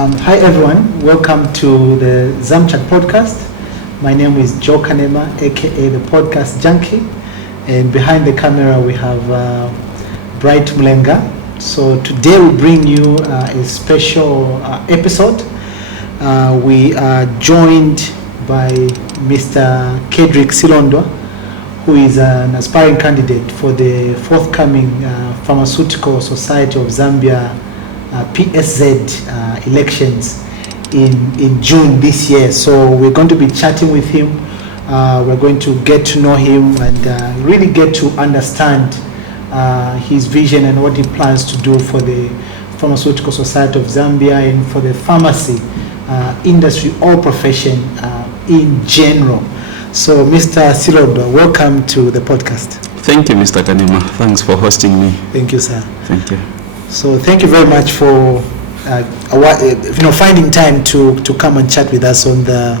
Hi everyone, welcome to the ZamChat podcast. My name is Joe Kanema, aka the podcast junkie, and behind the camera we have Bright Mulenga. So today we bring you a special episode. We are joined by Mr. KEDRICK Silondwa, who is an aspiring candidate for the forthcoming Pharmaceutical Society of Zambia PSZ elections in June this year. So we're going to be chatting with him. We're going to get to know him and really get to understand his vision and what he plans to do for the Pharmaceutical Society of Zambia and for the pharmacy industry or profession in general. So Mr. Silondwa, welcome to the podcast. Thank you, Mr. Kanema. Thanks for hosting me. Thank you, sir. Thank you. So thank you very much for finding time to come and chat with us on the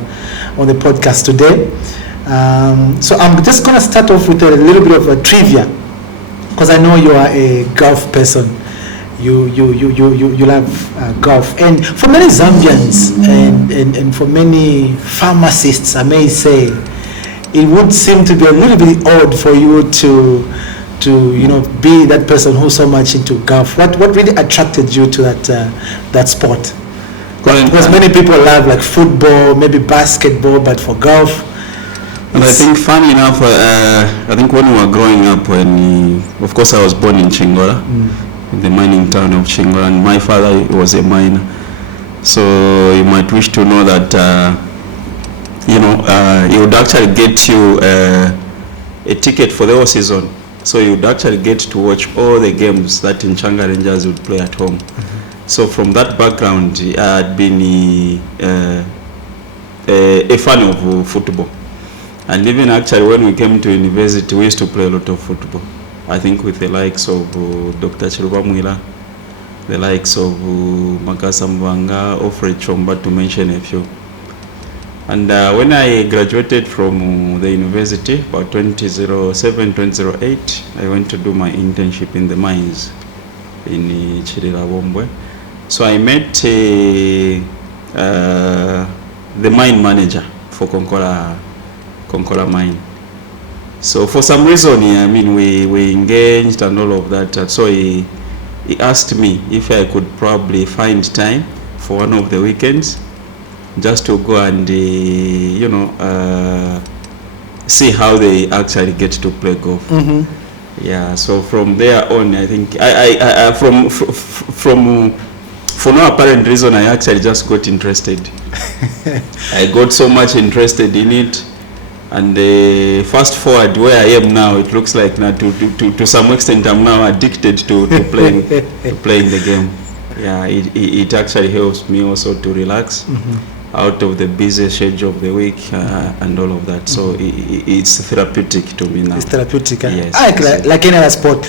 podcast today. So I'm just going to start off with a little bit of a trivia, because I know you are a golf person. You love golf, and for many Zambians and for many pharmacists, I may say, it would seem to be a little bit odd for you to be that person who's so much into golf. What really attracted you to that sport? Because many people love like football, maybe basketball, but for golf. And I think, funny enough, I think when we were growing up, of course I was born in Chingola, in the mining town of Chingola, and my father was a miner. So you might wish to know that he would actually get you a ticket for the whole season. So you would actually get to watch all the games that Nchanga Rangers would play at home. Mm-hmm. So from that background, I had been a fan of football. And even actually when we came to university, we used to play a lot of football. I think with the likes of Dr. Chiruba Mwila, the likes of Makasa Mvanga, Ofred Chomba, to mention a few. And when I graduated from the university, about 2007, 2008, I went to do my internship in the mines in Chirirabombwe. So I met the mine manager for Konkola mine. So for some reason, we engaged and all of that. So he asked me if I could probably find time for one of the weekends, just to go and see how they actually get to play golf. Mm-hmm. Yeah. So from there on, I think I for no apparent reason, I actually just got interested. I got so much interested in it, and fast forward where I am now, it looks like now to some extent I'm now addicted to playing the game. Yeah. It actually helps me also to relax. Mm-hmm. Out of the busy schedule of the week and all of that. So it's therapeutic to me now. It's therapeutic. Yes. Like any other sport.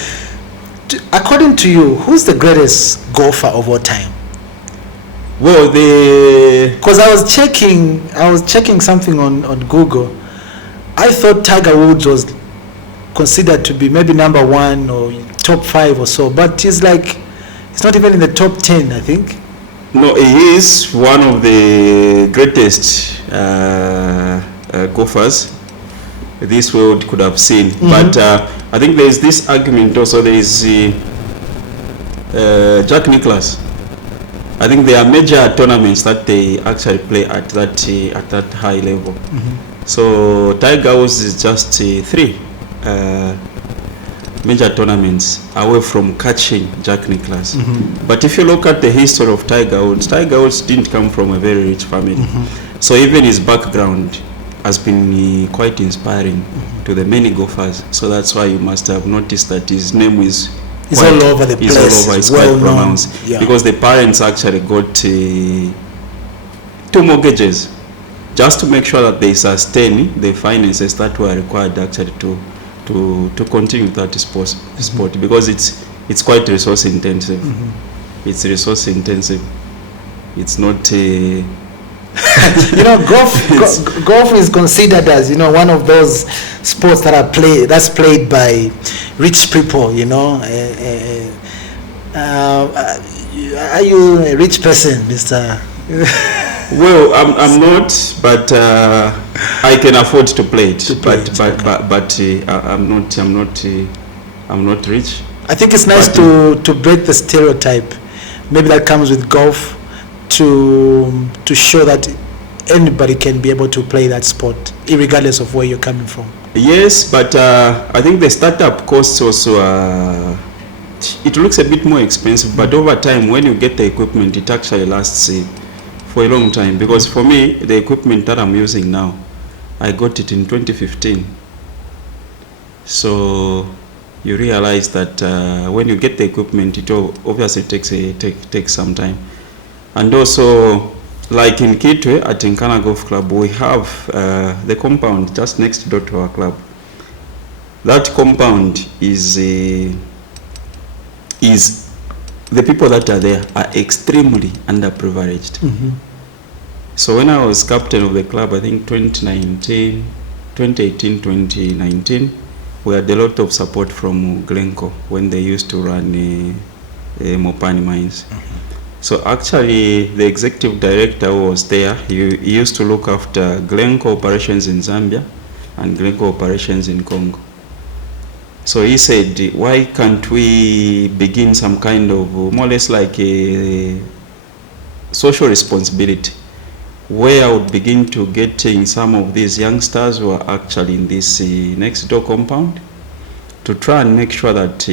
According to you, who's the greatest golfer of all time? Well, because I was checking something on Google. I thought Tiger Woods was considered to be maybe number 1 or top 5 or so, but he's not even in the top 10, I think. No, he is one of the greatest golfers this world could have seen. Mm-hmm. But I think there is this argument also. There is Jack Nicklaus. I think there are major tournaments that they actually play at that high level. Mm-hmm. So Tiger Woods is just 3 major tournaments away from catching Jack Nicklaus. Mm-hmm. But if you look at the history of Tiger Woods didn't come from a very rich family. Mm-hmm. So even his background has been quite inspiring to the many golfers. So that's why you must have noticed that his name is all over the place. It's quite pronounced. Yeah. Because the parents actually got 2 mortgages just to make sure that they sustain the finances that were required actually to continue that sport. Mm-hmm. Because it's quite resource intensive. Mm-hmm. It's resource intensive. It's not golf is considered as one of those sports that's played by rich people. are you a rich person, Mr.? Well, I'm not, but I can afford to play it. I'm not rich. I think it's nice to break the stereotype. Maybe that comes with golf, to show that anybody can be able to play that sport, regardless of where you're coming from. Yes, but I think the startup costs also. It looks a bit more expensive, but over time, when you get the equipment, it actually lasts for a long time. Because for me, the equipment that I'm using now, I got it in 2015. So you realize that when you get the equipment, it obviously takes some time. And also, like in Kitwe at Nkana Golf Club, we have the compound just next door to our club. That compound is the people that are there are extremely underprivileged. Mm-hmm. So when I was captain of the club, I think 2018, 2019, we had a lot of support from Glencoe when they used to run Mopani mines. Mm-hmm. So actually, the executive director who was there, he used to look after Glencoe operations in Zambia and Glencoe operations in Congo. So he said, why can't we begin some kind of more or less like a social responsibility, where I would begin to getting some of these youngsters who are actually in this next door compound to try and make sure that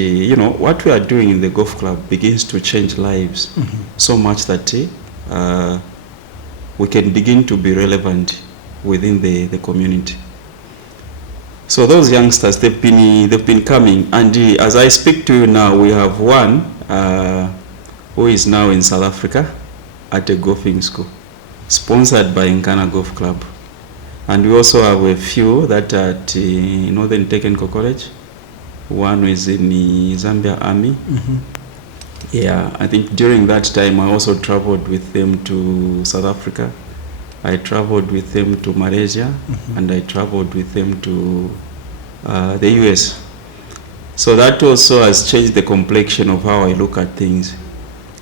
what we are doing in the golf club begins to change lives. Mm-hmm. So much that we can begin to be relevant within the community. So those youngsters, they've been coming, and as I speak to you now, we have one who is now in South Africa at a golfing school, sponsored by Nkana Golf Club, and we also have a few that are at Northern Technical College. One is in the Zambia Army. Mm-hmm. Yeah, I think during that time I also traveled with them to South Africa. I traveled with them to Malaysia, mm-hmm. and I traveled with them to the US. So that also has changed the complexion of how I look at things,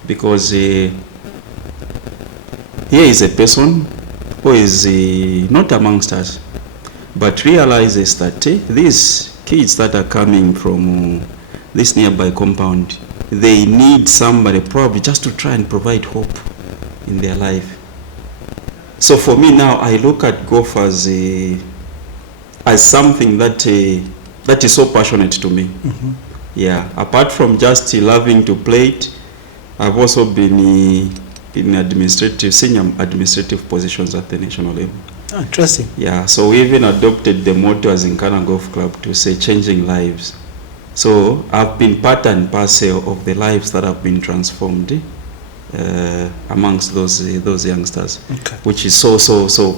because here is a person who is not amongst us, but realizes that these kids that are coming from this nearby compound, they need somebody probably just to try and provide hope in their life. So for me now, I look at golf as something that is so passionate to me. Mm-hmm. Yeah, apart from just loving to play it, I've also been in senior administrative positions at the national level. Oh, interesting. Yeah, so we even adopted the motto as Nkana Golf Club to say changing lives. So I've been part and parcel of the lives that have been transformed amongst those youngsters, okay. Which is so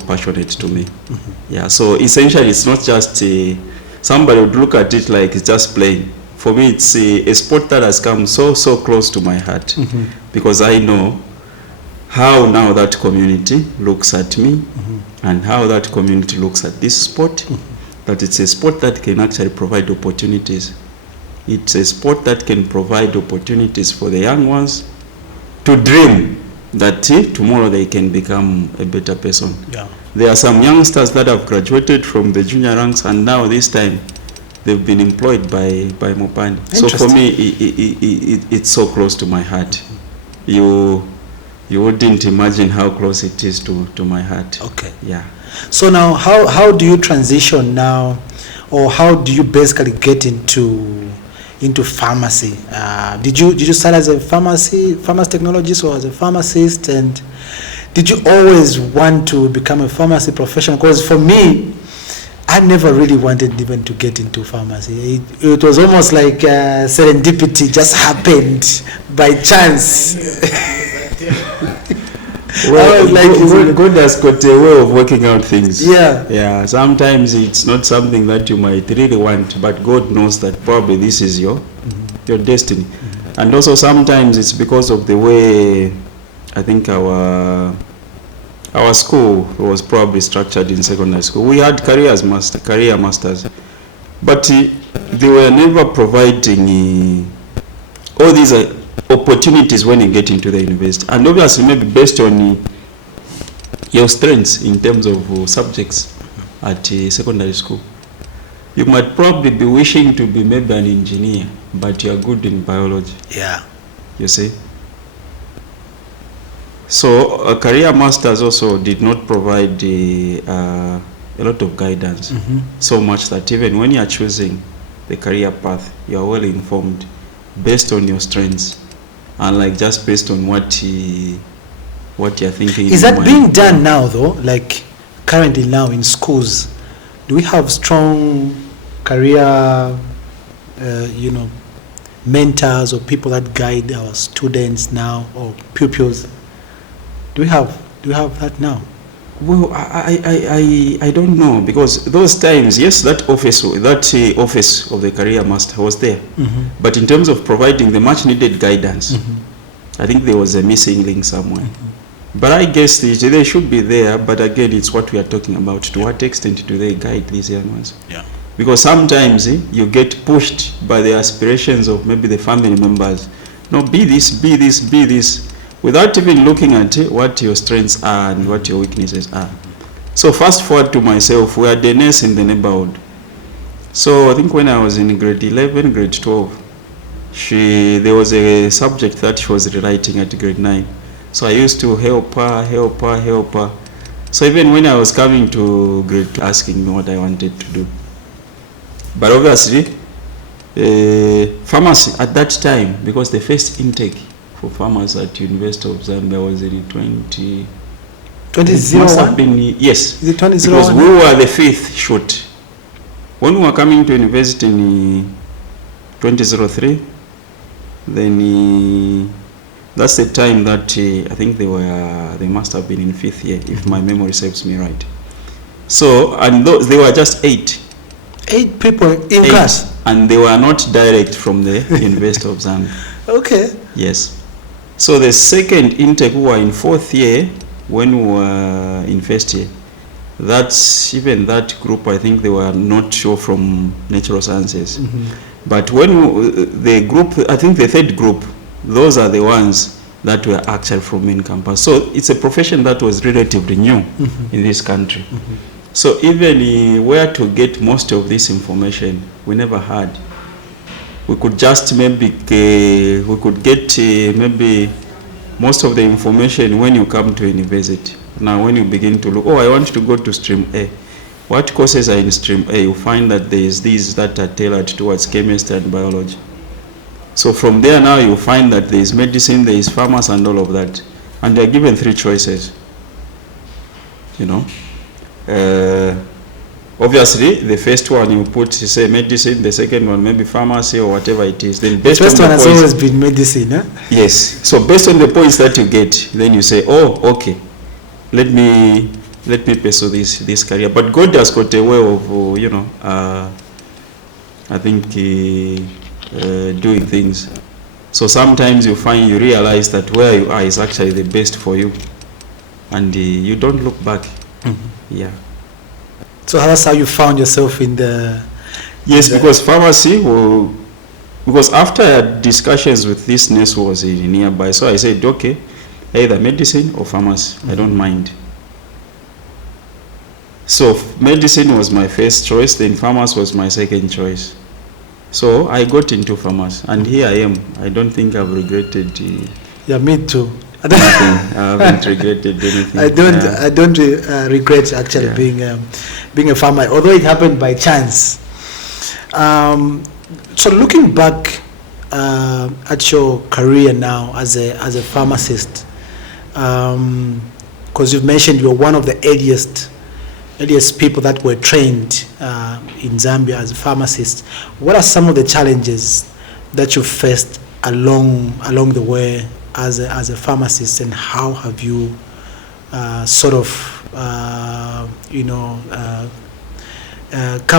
passionate to me. Mm-hmm. Yeah, so essentially it's not just somebody would look at it like it's just playing. For me, it's a sport that has come so close to my heart, mm-hmm. because I know how now that community looks at me, mm-hmm. and how that community looks at this sport, mm-hmm. that it's a sport that can actually provide opportunities. It's a sport that can provide opportunities for the young ones to dream that tomorrow they can become a better person. Yeah. There are some youngsters that have graduated from the junior ranks, and now this time they've been employed by Mopani. So for me, it's so close to my heart. You wouldn't imagine how close it is to my heart. Okay. Yeah. So now, how do you transition now, or how do you basically get into pharmacy? Did you start as a pharmacy technologist or as a pharmacist, and did you always want to become a pharmacy professional? Because for me, I never really wanted even to get into pharmacy. It was almost like serendipity just happened by chance. Well, God has got a way of working out things. Yeah. Sometimes it's not something that you might really want, but God knows that probably this is your destiny. Mm-hmm. And also sometimes it's because of the way I think our school was probably structured in secondary school. We had career masters, but they were never providing all these opportunities when you get into the university. And obviously maybe based on your strengths in terms of subjects at secondary school. You might probably be wishing to be maybe an engineer, but you are good in biology. Yeah. You see? So a career masters also did not provide a lot of guidance, so much that even when you are choosing the career path, you are well informed based on your strengths, and like just based on what you're thinking. Is that being done now though? Like currently now in schools, do we have strong career, mentors or people that guide our students now or pupils? Do we have that now? Well, I don't know, because those times, yes, that office of the career master was there, but in terms of providing the much needed guidance, I think there was a missing link somewhere. But I guess they should be there. But again, it's what we are talking about. To what extent do they guide these young ones? Yeah. Because sometimes you get pushed by the aspirations of maybe the family members. No, be this, be this, be this, without even looking at what your strengths are and what your weaknesses are. So fast forward to myself, we had a nurse in the neighborhood. So I think when I was in grade 11, grade 12, there was a subject that she was rewriting at grade 9. So I used to help her. So even when I was coming to grade 2, asking me what I wanted to do. But obviously, pharmacy at that time, because the first intake for pharmacy at University of Zambia was in 2001. Yes, is it 2001? Because we were the 5th shoot. When we were coming to university in 2003, then that's the time that I think they must have been in 5th year, if my memory serves me right. So, and they were just 8 people in class, and they were not direct from the University of Zambia. Okay. Yes. So the second intake, we were in 4th year when we were in 1st year. Even that group, I think they were not sure from natural sciences. But when the group, I think the 3rd group, those are the ones that were actually from main campus. So it's a profession that was relatively new in this country. So even where to get most of this information, we never had. We could just maybe get maybe most of the information when you come to university. Now when you begin to look, I want to go to stream A. What courses are in stream A? You find that there is these that are tailored towards chemistry and biology. So from there now you find that there is medicine, there is pharmacy and all of that. And they are given 3 choices. Obviously, the first one you put, say medicine, the second one maybe pharmacy or whatever it is. Then based the first on one has always been medicine, huh? Yes. So based on the points that you get, then you say, okay, let me pursue this career. But God has got a way of, I think, doing things. So sometimes you realize that where you are is actually the best for you, and you don't look back. Yeah. So that's how you found yourself in the... Yes, because pharmacy, because after discussions with this nurse who was nearby, so I said, okay, either medicine or pharmacy, I don't mind. So medicine was my first choice, then pharmacy was my second choice. So I got into pharmacy, and here I am. I don't think I've regretted Yeah, me too. I haven't regretted anything. I don't regret actually being a farmer, although it happened by chance. So looking back at your career now as a pharmacist, because you've mentioned you're one of the earliest people that were trained in Zambia as a pharmacist. What are some of the challenges that you faced along the way as a pharmacist, and how have you come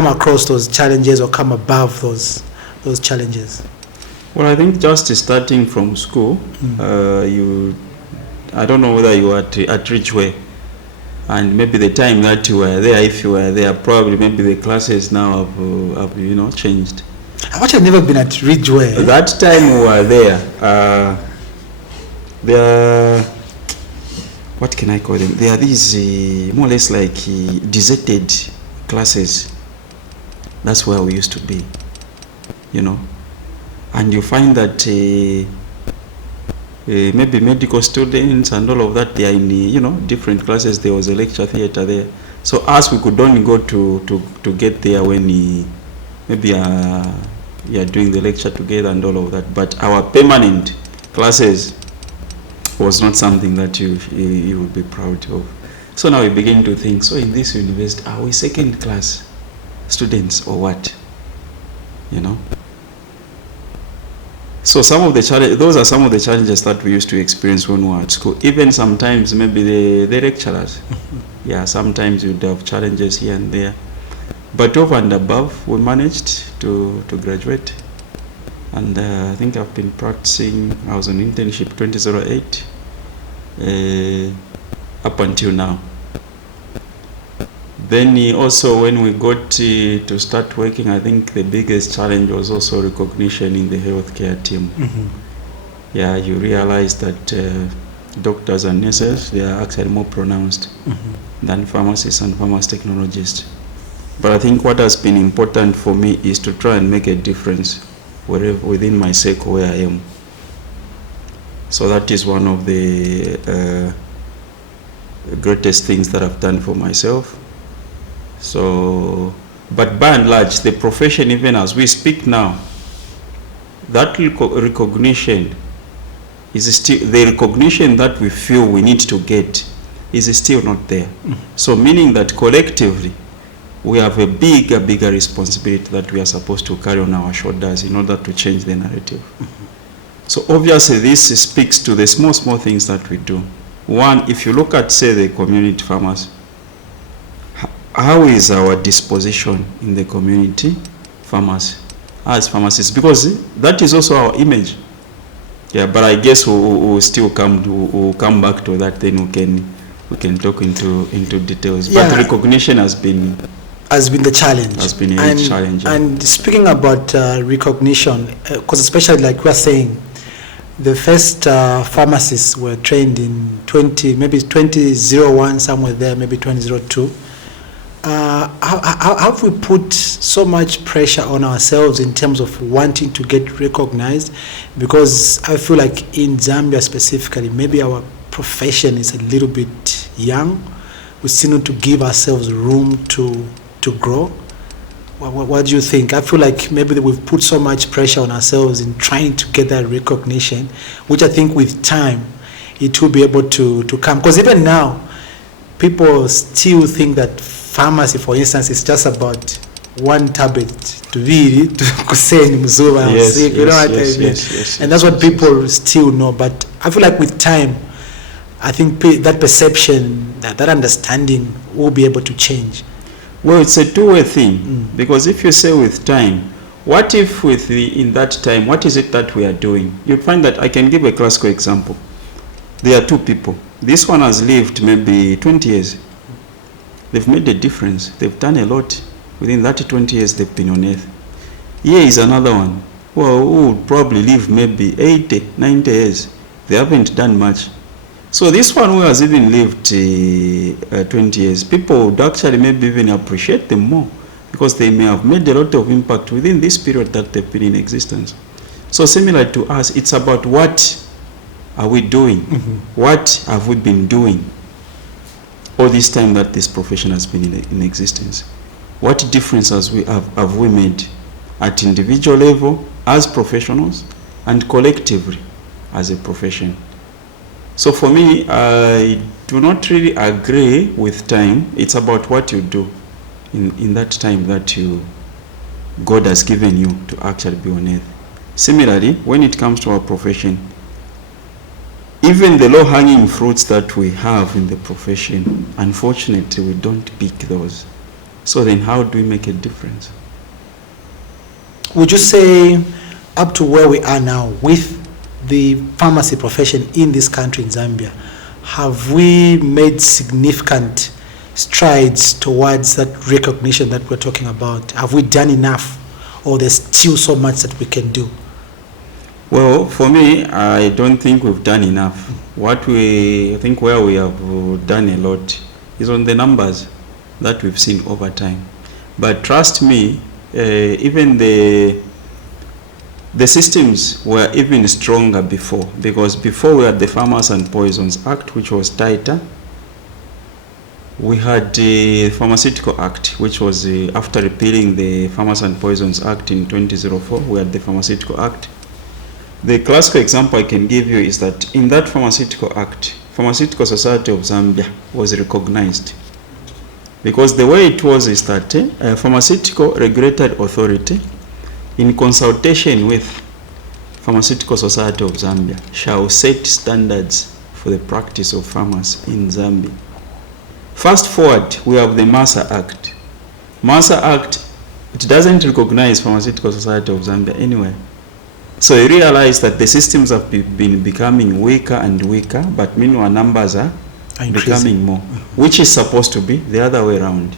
across those challenges or come above those challenges? Well, I think just starting from school, I don't know whether you were at Ridgeway, and maybe the time that you were there, if you were there, probably maybe the classes now have changed. I've actually never been at Ridgeway. That time we were there. There are, what can I call them? There are these more or less like deserted classes. That's where we used to be, you know. And you find that maybe medical students and all of that, they are in, you know, different classes. There was a lecture theater there. So us, we could only go to get there when maybe you are doing the lecture together and all of that. But our permanent classes was not something that you would be proud of. So now we begin to think, so in this university, are we second class students or what? You know? So some of the those are some of the challenges that we used to experience when we were at school. Even sometimes maybe the lecturers, yeah, sometimes you'd have challenges here and there. But over and above, we managed to graduate. And I think I've been practicing, I was on internship 2008 up until now. Then also when we got to start working, I think the biggest challenge was also recognition in the healthcare team. Yeah, you realize that doctors and nurses, they are actually more pronounced than pharmacists and pharmacy technologists. But I think what has been important for me is to try and make a difference within my circle where I am. So that is one of the greatest things that I've done for myself. So, but by and large, the profession, even as we speak now, that recognition is still, the recognition that we feel we need to get is still not there. So meaning that collectively, we have a bigger responsibility that we are supposed to carry on our shoulders in order to change the narrative. So obviously this speaks to the small things that we do. One, if you look at, say, the community farmers, how is our disposition in the community farmers as pharmacists? Because that is also our image. Yeah, but I guess we'll still come back to that. Then we can talk into details. Yeah. But recognition has been the challenge. Has been a challenge. And speaking about recognition, because especially like we're saying, the first pharmacists were trained in 2001, somewhere there, maybe 2002. Have we put so much pressure on ourselves in terms of wanting to get recognized? Because I feel like in Zambia specifically, maybe our profession is a little bit young. We still need to give ourselves room to grow. What do you think? I feel like maybe we've put so much pressure on ourselves in trying to get that recognition, which I think with time it will be able to come. Because even now, people still think that pharmacy, for instance, is just about one tablet to read to kuseni mzuva. And that's what people still know. But I feel like with time, I think that perception, that understanding will be able to change. Well, it's a two-way thing, because if you say with time, what if in that time, what is it that we are doing? You'll find that I can give a classical example. There are two people. This one has lived maybe 20 years. They've made a difference. They've done a lot. Within that 20 years, they've been on earth. Here is another one. Well, who would probably live maybe 80, 90 years. They haven't done much. So this one who has even lived 20 years, people would actually maybe even appreciate them more, because they may have made a lot of impact within this period that they've been in existence. So similar to us, it's about what are we doing? What have we been doing all this time that this profession has been in existence? What difference have we made at individual level as professionals and collectively as a profession? So for me, I do not really agree with time. It's about what you do in that time that God has given you to actually be on earth. Similarly, when it comes to our profession, even the low-hanging fruits that we have in the profession, unfortunately, we don't pick those. So then how do we make a difference? Would you say up to where we are now with the pharmacy profession in this country, in Zambia, have we made significant strides towards that recognition that we're talking about? Have we done enough? or there's still so much that we can do? Well, for me, I don't think we've done enough. I think where we have done a lot is on the numbers that we've seen over time. But trust me, even the systems were even stronger before, because before we had the Pharmacy and Poisons Act, which was tighter. We had the Pharmaceutical Act, which was after repealing the Pharmacy and Poisons Act in 2004, we had the Pharmaceutical Act. The classical example I can give you is that in that Pharmaceutical Act, Pharmaceutical Society of Zambia was recognized. Because the way it was is that a pharmaceutical regulatory authority, in consultation with Pharmaceutical Society of Zambia, shall set standards for the practice of pharmacy in Zambia. Fast forward, we have the Zammsa Act. Zammsa Act, it doesn't recognize Pharmaceutical Society of Zambia anywhere. So you realize that the systems have been becoming weaker and weaker, but meanwhile numbers are becoming more, which is supposed to be the other way around.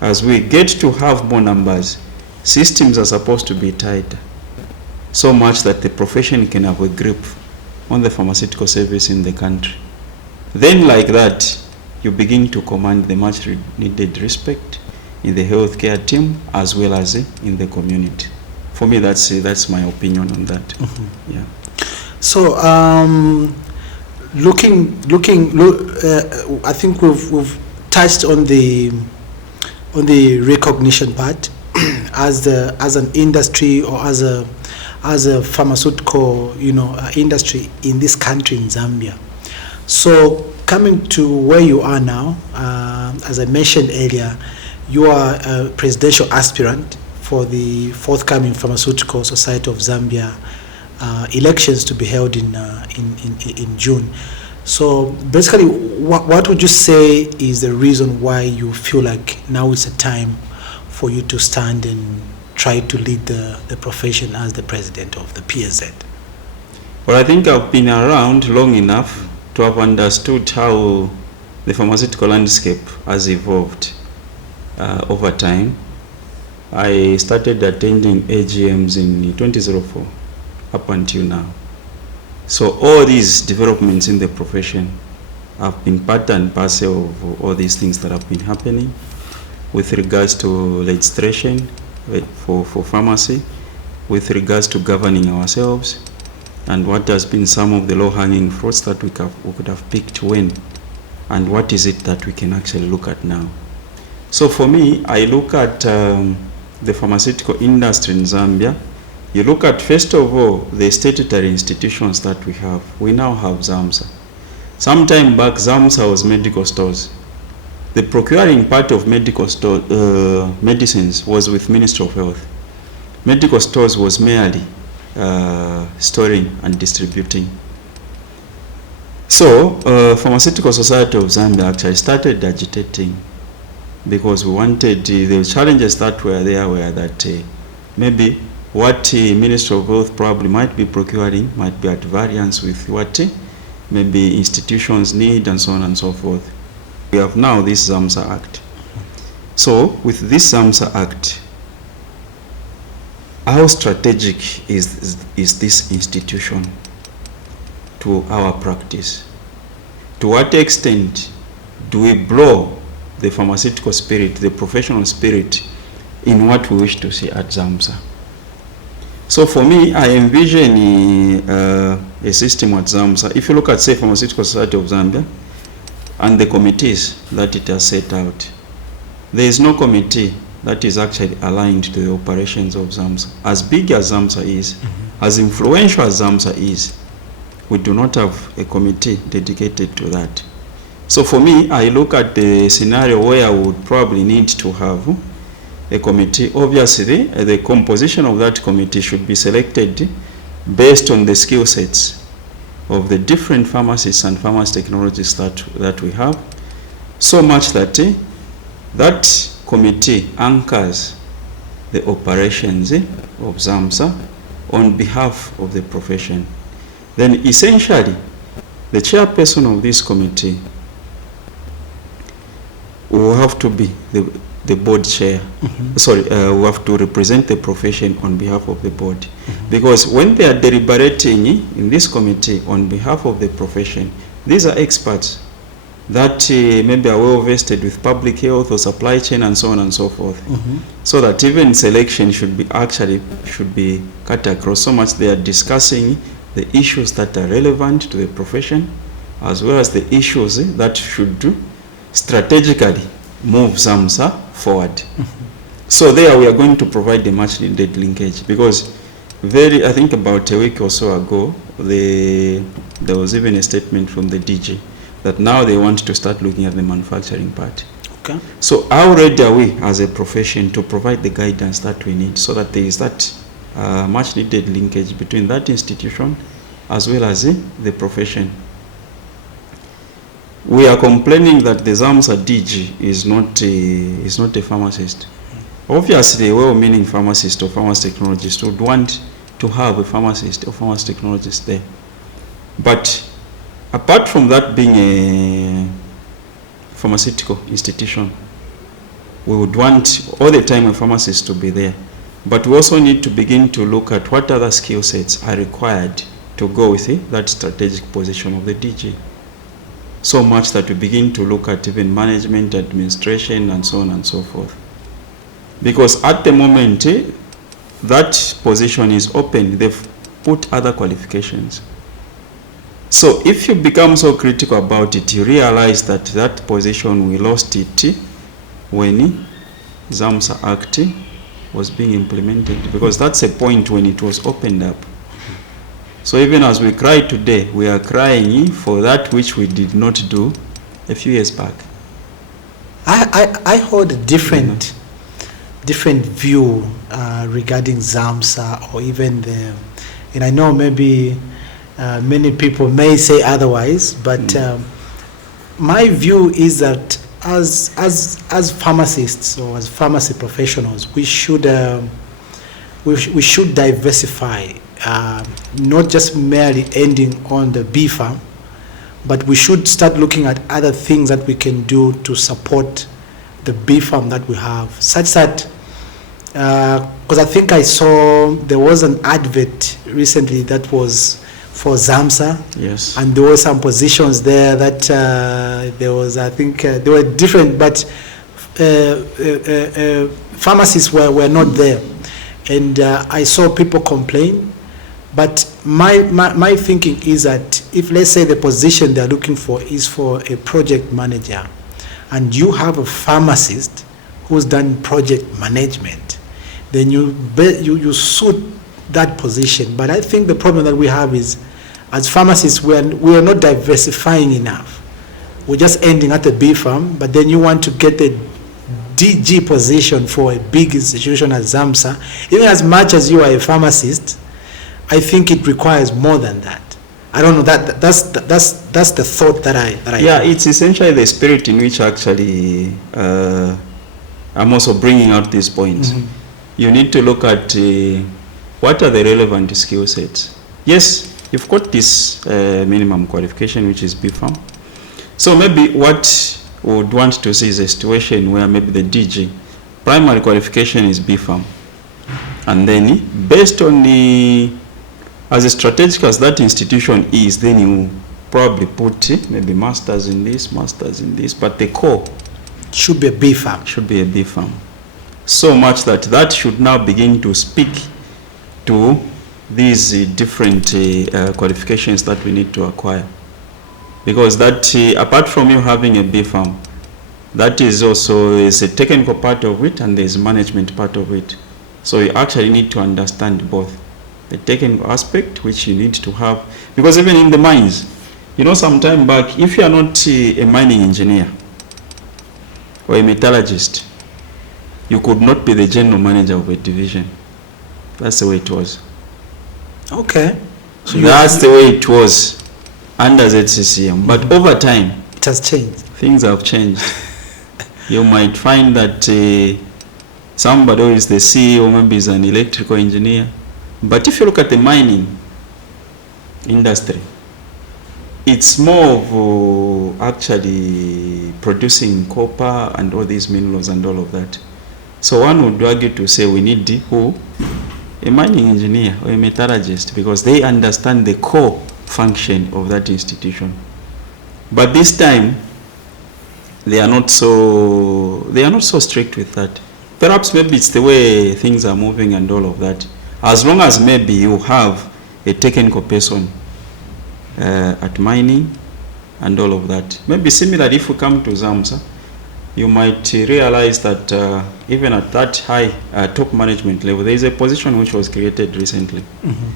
As we get to have more numbers, systems are supposed to be tighter, so much that the profession can have a grip on the pharmaceutical service in the country. Then like that, you begin to command the much needed respect in the healthcare team as well as in the community. For me, that's my opinion on that. Mm-hmm. Yeah. So, I think we've touched on the recognition part as an industry, or as a pharmaceutical industry in this country, in Zambia. So coming to where you are now, as I mentioned earlier, you are a presidential aspirant for the forthcoming Pharmaceutical Society of Zambia elections to be held in June. So basically, what would you say is the reason why you feel like now is a time for you to stand and try to lead the profession as the president of the PSZ? Well, I think I've been around long enough to have understood how the pharmaceutical landscape has evolved over time. I started attending AGMs in 2004 up until now. So all these developments in the profession have been part and parcel of all these things that have been happening with regards to legislation for pharmacy, with regards to governing ourselves, and what has been some of the low-hanging fruits that we could have picked when, and what is it that we can actually look at now. So for me, I look at the pharmaceutical industry in Zambia. You look at, first of all, the statutory institutions that we have. We now have Zammsa. Some time back, Zammsa was medical stores. The procuring part of medical medicines was with Ministry of Health. Medical stores was merely storing and distributing. So, Pharmaceutical Society of Zambia actually started agitating, because we wanted, the challenges that were there were that maybe what Ministry of Health probably might be procuring might be at variance with what maybe institutions need, and so on and so forth. We have now this Zammsa Act. So with this Zammsa Act, how strategic is this institution to our practice? To what extent do we blow the pharmaceutical spirit, the professional spirit, in what we wish to see at Zammsa? So for me, I envision a system at Zammsa. If you look at, say, Pharmaceutical Society of Zambia and the committees that it has set out, there is no committee that is actually aligned to the operations of Zammsa. As big as Zammsa is, as influential as Zammsa is, we do not have a committee dedicated to that. So for me, I look at the scenario where I would probably need to have a committee. Obviously, the composition of that committee should be selected based on the skill sets of the different pharmacists and pharmacy technologists that we have, so much that that committee anchors the operations of Zammsa on behalf of the profession. Then essentially, the chairperson of this committee will have to be the board chair. Sorry, we have to represent the profession on behalf of the board. Because when they are deliberating in this committee on behalf of the profession, these are experts that maybe are well vested with public health or supply chain and so on and so forth. So that even selection should be cut across so much. They are discussing the issues that are relevant to the profession, as well as the issues that should strategically move Zammsa forward. So there we are going to provide the much needed linkage, because I think about a week or so ago, there was even a statement from the DG that now they want to start looking at the manufacturing part. Okay. So how ready are we as a profession to provide the guidance that we need, so that there is that much needed linkage between that institution as well as the profession? We are complaining that the Zammsa DG is not a pharmacist. Obviously, a well-meaning pharmacist or pharmacy technologist would want to have a pharmacist or pharmacy technologist there. But apart from that being a pharmaceutical institution, we would want all the time a pharmacist to be there. But we also need to begin to look at what other skill sets are required to go with that strategic position of the DG. So much that we begin to look at even management, administration, and so on and so forth. Because at the moment, that position is open. They've put other qualifications. So if you become so critical about it, you realize that that position, we lost it when Zammsa Act was being implemented, because that's a point when it was opened up. So even as we cry today, we are crying for that which we did not do a few years back. I hold a different view regarding Zammsa, or even and I know maybe many people may say otherwise, but my view is that as pharmacists or as pharmacy professionals, we should diversify. Not just merely ending on the B farm, but we should start looking at other things that we can do to support the B farm that we have, such that, because I think I saw there was an advert recently that was for Zammsa. Yes. And there were some positions there that there was, I think, they were different, but pharmacists were not there. And I saw people complain. But my thinking is that if, let's say, the position they're looking for is for a project manager, and you have a pharmacist who's done project management, then you suit that position. But I think the problem that we have is, as pharmacists, we are not diversifying enough. We're just ending at the B farm, but then you want to get the DG position for a big institution as Zammsa. Even as much as you are a pharmacist, I think it requires more than that. I don't know, that's the thought that I have. It's essentially the spirit in which actually I'm also bringing out these points. You need to look at what are the relevant skill sets. Yes, you've got this minimum qualification, which is B farm. So maybe what we would want to see is a situation where maybe the DG primary qualification is B farm, and then based on as strategic as that institution is, then you probably put maybe masters in this, but the core should be a B farm. Should be a B farm. So much that should now begin to speak to these different qualifications that we need to acquire. Because that, apart from you having a B farm, that is also is a technical part of it and there's a management part of it. So you actually need to understand both. The technical aspect, which you need to have, because even in the mines, some time back, if you are not a mining engineer or a metallurgist, you could not be the general manager of a division. That's the way it was. Okay. So that's the way it was under ZCCM. But over time, it has changed. Things have changed. You might find that somebody who is the CEO maybe is an electrical engineer. But if you look at the mining industry, it's more of actually producing copper and all these minerals and all of that. So one would argue to say we need who? A mining engineer or a metallurgist, because they understand the core function of that institution. But this time, they are not so strict with that. Perhaps maybe it's the way things are moving and all of that. As long as maybe you have a technical person at mining and all of that. Maybe similarly, if we come to Zammsa, you might realize that even at that high top management level, there is a position which was created recently. Mm-hmm.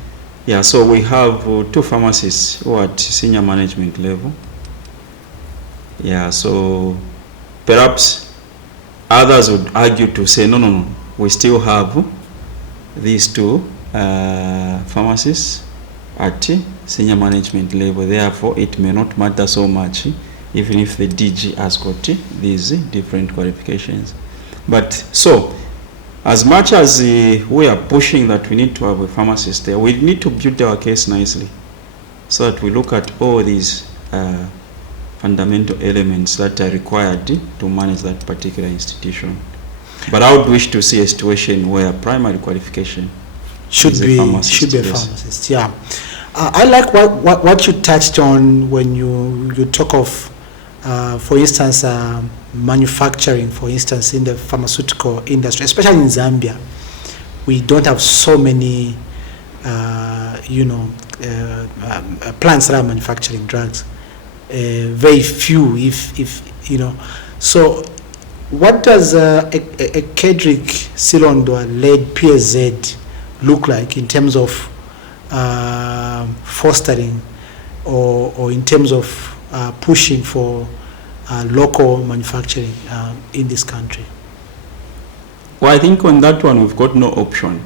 Yeah, so we have 2 pharmacists who are at senior management level. Yeah, so perhaps others would argue to say, no, we still have these 2 pharmacists at senior management level. Therefore, it may not matter so much, even if the DG has got these different qualifications. But so, as much as we are pushing that we need to have a pharmacist there, we need to build our case nicely so that we look at all these fundamental elements that are required to manage that particular institution. But I would wish to see a situation where primary qualification should be a pharmacist. Yeah, I like what you touched on when you talk of, for instance, manufacturing. For instance, in the pharmaceutical industry, especially in Zambia, we don't have so many, plants that are manufacturing drugs. Very few, if you know. So, what does a KEDRICK SILONDWA led PSZ look like in terms of fostering or in terms of pushing for local manufacturing in this country? Well, I think on that one we've got no option.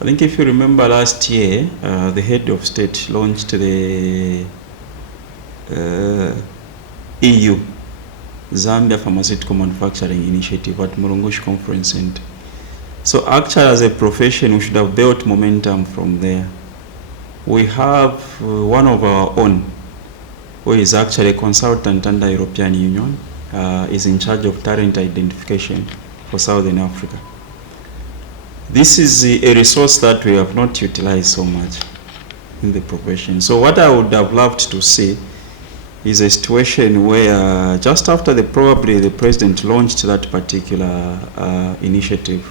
I think if you remember last year, the head of state launched the EU Zambia Pharmaceutical Manufacturing Initiative at Mulungushi Conference Center. So actually, as a profession, we should have built momentum from there. We have one of our own, who is actually a consultant under European Union, is in charge of talent identification for Southern Africa. This is a resource that we have not utilized so much in the profession. So what I would have loved to see is a situation where just after probably the president launched that particular initiative,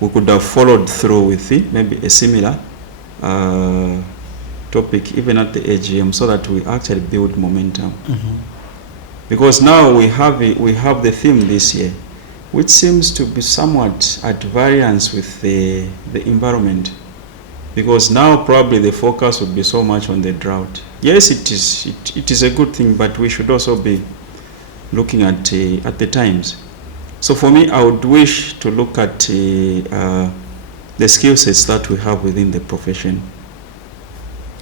we could have followed through with maybe a similar topic even at the AGM, so that we actually build momentum. Mm-hmm. Because now we have the theme this year, which seems to be somewhat at variance with the environment. Because now probably the focus would be so much on the drought. Yes, it is a good thing, but we should also be looking at the times. So for me, I would wish to look at the skill sets that we have within the profession.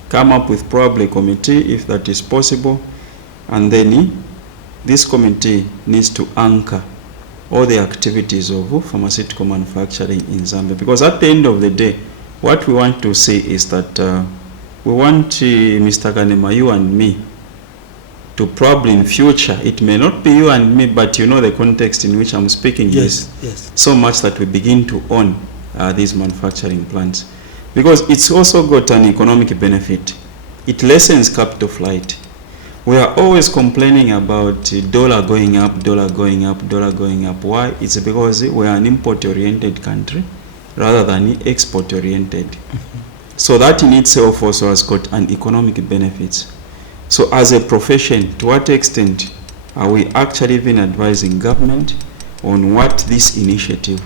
Come up with probably a committee if that is possible, and then this committee needs to anchor all the activities of pharmaceutical manufacturing in Zambia. Because at the end of the day, what we want to see is that we want Mr. Kanema, you and me, to probably in future, it may not be you and me, but you know the context in which I'm speaking. Yes. So much that we begin to own these manufacturing plants. Because it's also got an economic benefit. It lessens capital flight. We are always complaining about dollar going up. Why? It's because we are an import-oriented country rather than export-oriented. Mm-hmm. So that in itself also has got an economic benefits. So as a profession, to what extent are we actually even advising government on what this initiative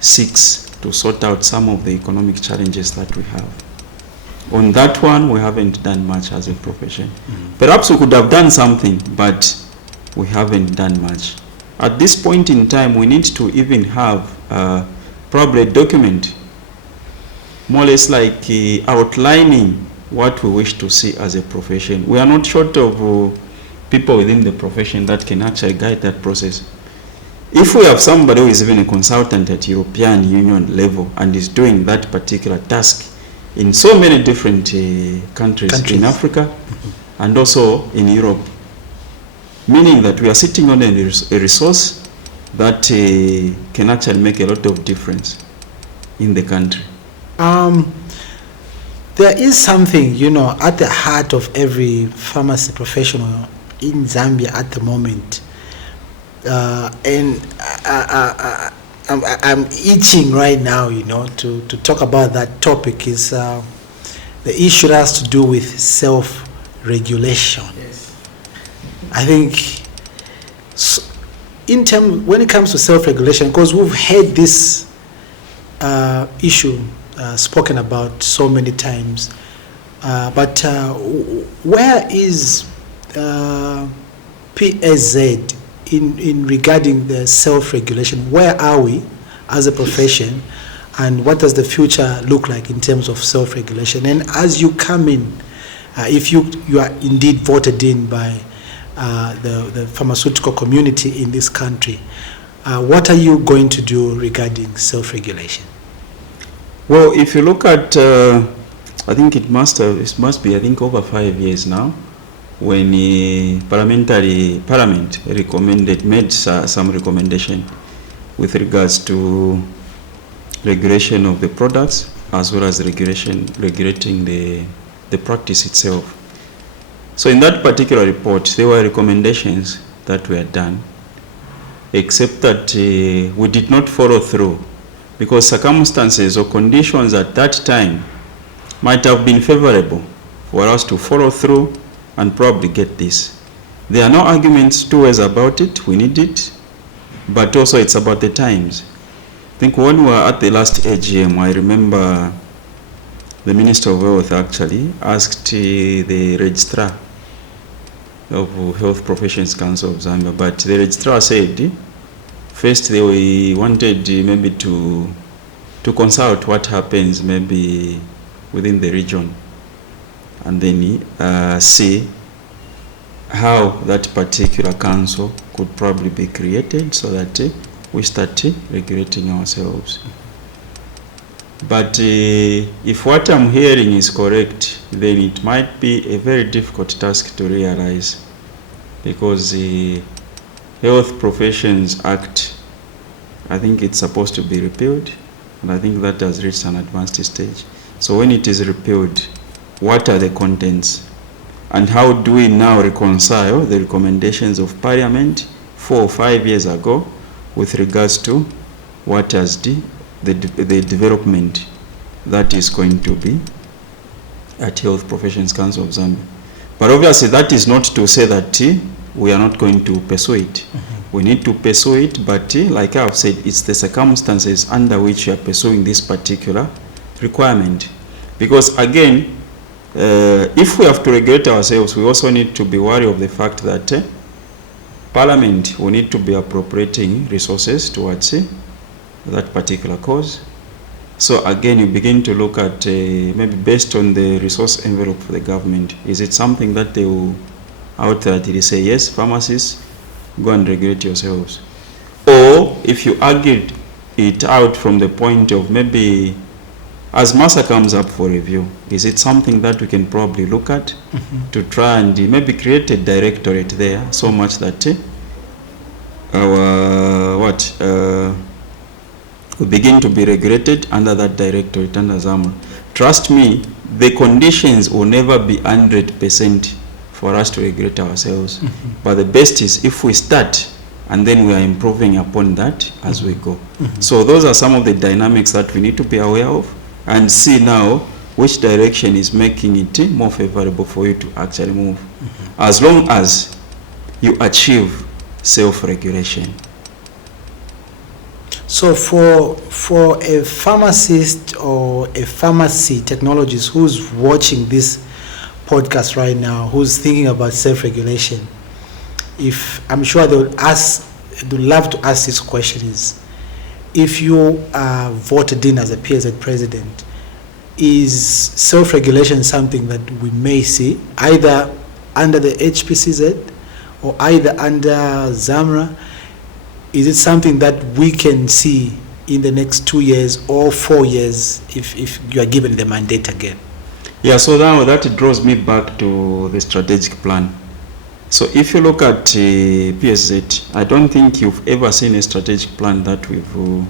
seeks to sort out some of the economic challenges that we have? On that one, we haven't done much as a profession. Mm-hmm. Perhaps we could have done something, but we haven't done much. At this point in time, we need to even have probably a document, more or less like outlining what we wish to see as a profession. We are not short of people within the profession that can actually guide that process. If we have somebody who is even a consultant at European Union level and is doing that particular task in so many different countries in Africa and also in Europe, meaning that we are sitting on a resource that can actually make a lot of difference in the country. There is something, at the heart of every pharmacy professional in Zambia at the moment, and I'm itching right now, to talk about that topic. Is the issue that has to do with self-regulation. Yes. I think when it comes to self-regulation, because we've had this issue spoken about so many times, but where is PSZ in regarding the self-regulation? Where are we as a profession, and what does the future look like in terms of self-regulation? And as you come in, if you are indeed voted in by the pharmaceutical community in this country, what are you going to do regarding self-regulation? Well, if you look at, I think it must be, I think, over 5 years now, when Parliament made some recommendation with regards to regulation of the products, as well as regulating the practice itself. So in that particular report, there were recommendations that were done, except that we did not follow through, because circumstances or conditions at that time might have been favorable for us to follow through and probably get this. There are no arguments two ways about it. We need it, but also it's about the times. I think when we were at the last AGM, I remember the Minister of Health actually asked the registrar of Health Professions Council of Zambia, but the registrar said first they wanted maybe to consult what happens maybe within the region, and then see how that particular council could probably be created so that we start regulating ourselves. But if what I'm hearing is correct, then it might be a very difficult task to realize, because the Health Professions Act, I think it's supposed to be repealed, and I think that has reached an advanced stage. So when it is repealed, what are the contents? And how do we now reconcile the recommendations of Parliament 4 or 5 years ago with regards to what has the development that is going to be at Health Professions Council of Zambia? But obviously that is not to say that we are not going to pursue it. Mm-hmm. We need to pursue it, but like I've said, it's the circumstances under which we are pursuing this particular requirement. Because again, if we have to regulate ourselves, we also need to be wary of the fact that Parliament will need to be appropriating resources towards that particular cause. So again, you begin to look at maybe based on the resource envelope for the government, is it something that they will outrightly say, yes, pharmacists, go and regulate yourselves? Or if you argued it out from the point of maybe as Zammsa comes up for review, is it something that we can probably look at to try and maybe create a directorate there, so much that we begin to be regulated under that directorate, under Zammsa. Trust me, the conditions will never be 100% for us to regulate ourselves. But the best is if we start and then we are improving upon that as we go. So those are some of the dynamics that we need to be aware of and see now which direction is making it more favorable for you to actually move, as long as you achieve self-regulation. So for a pharmacist or a pharmacy technologist who's watching this podcast right now, who's thinking about self-regulation, if I'm sure they'll love to ask this question is, if you are voted in as a PSZ president, is self-regulation something that we may see either under the HPCZ or either under Zammsa? Is it something that we can see in the next 2 years or 4 years if you are given the mandate again? Yeah, so now that draws me back to the strategic plan. So if you look at PSZ, I don't think you've ever seen a strategic plan that we've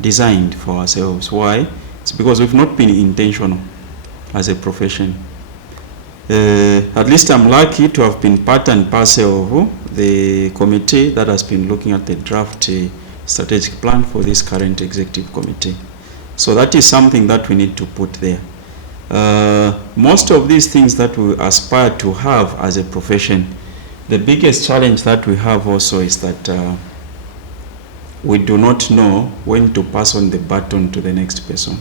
designed for ourselves. Why? It's because we've not been intentional as a profession. At least I'm lucky to have been part and parcel of the committee that has been looking at the draft strategic plan for this current executive committee. So that is something that we need to put there. Most of these things that we aspire to have as a profession, the biggest challenge that we have also is that we do not know when to pass on the baton to the next person.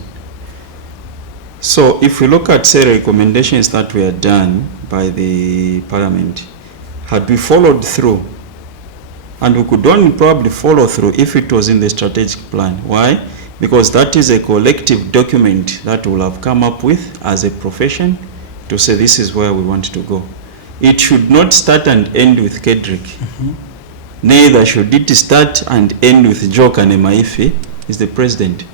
So if we look at, say, recommendations that were done by the Parliament, had we followed through, and we could only probably follow through if it was in the strategic plan. Why? Because that is a collective document that we'll have come up with as a profession to say this is where we want to go. It should not start and end with KEDRICK. Mm-hmm. Neither should it start and end with Joke and Emaife, is the president.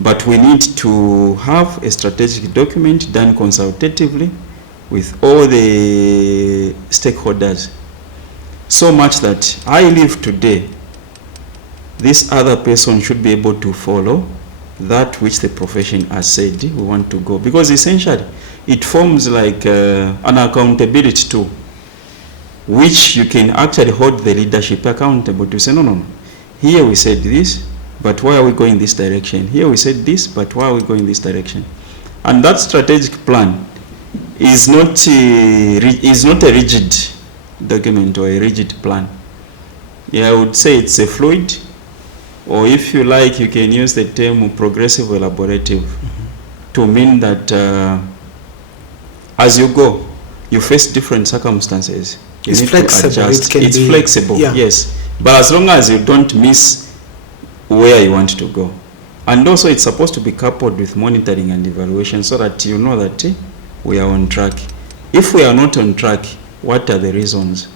But we need to have a strategic document done consultatively with all the stakeholders. So much that I live today, this other person should be able to follow that which the profession has said we want to go. Because essentially, it forms like an accountability tool, which you can actually hold the leadership accountable to say, no, here we said this, but why are we going this direction? Here we said this, but why are we going this direction? And that strategic plan is not a rigid document or a rigid plan. Yeah, I would say it's a fluid, or if you like, you can use the term progressive elaborative to mean that as you go, you face different circumstances. It's flexible. It's flexible, yeah. Yes. But as long as you don't miss where you want to go. And also it's supposed to be coupled with monitoring and evaluation so that you know that we are on track. If we are not on track, what are the reasons?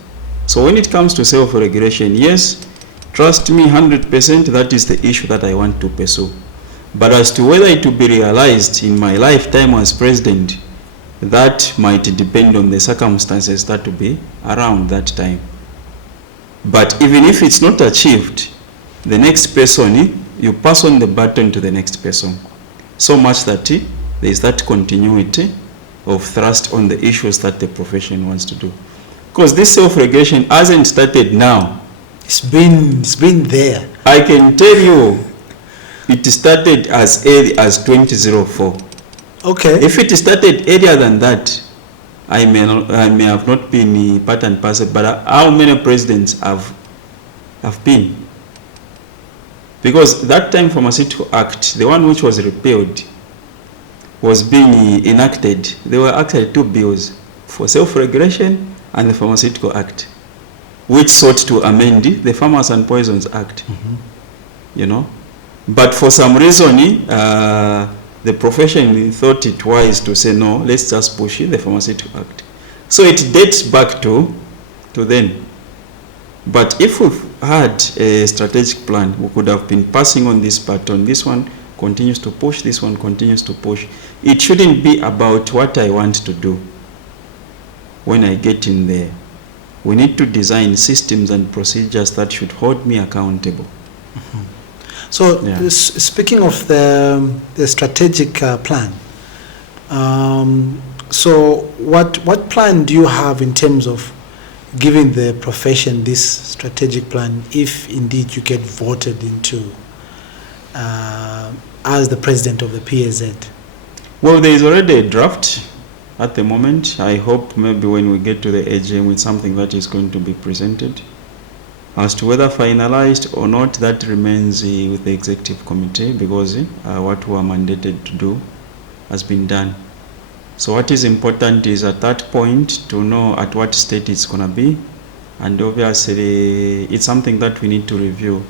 So when it comes to self-regulation, yes, trust me 100%, that is the issue that I want to pursue. But as to whether it will be realized in my lifetime as president, that might depend on the circumstances that will be around that time. But even if it's not achieved, the next person, you pass on the baton to the next person. So much that there is that continuity of thrust on the issues that the profession wants to do. Because this self-regulation hasn't started now. It's been there. I can tell you, it started as early as 2004. Okay. If it started earlier than that, I may have not been part and parcel, but how many presidents have been? Because that time Pharmaceutical Act, the one which was repealed, was being enacted. There were actually two bills, for self-regulation and the Pharmaceutical Act, which sought to amend the Pharmacy and Poisons Act. You know, but for some reason, the profession thought it wise to say no, let's just push the Pharmaceutical Act. So it dates back to then. But if we've had a strategic plan, we could have been passing on this baton. This one continues to push, this one continues to push. It shouldn't be about what I want to do when I get in there. We need to design systems and procedures that should hold me accountable. So, yeah. Speaking of the strategic plan, so what plan do you have in terms of giving the profession this strategic plan if indeed you get voted into as the president of the PSZ? Well, there is already a draft at the moment. I hope maybe when we get to the AGM it's something that is going to be presented. As to whether finalized or not, that remains with the executive committee, because what we are mandated to do has been done. So what is important is at that point to know at what state it's going to be, and obviously it's something that we need to review.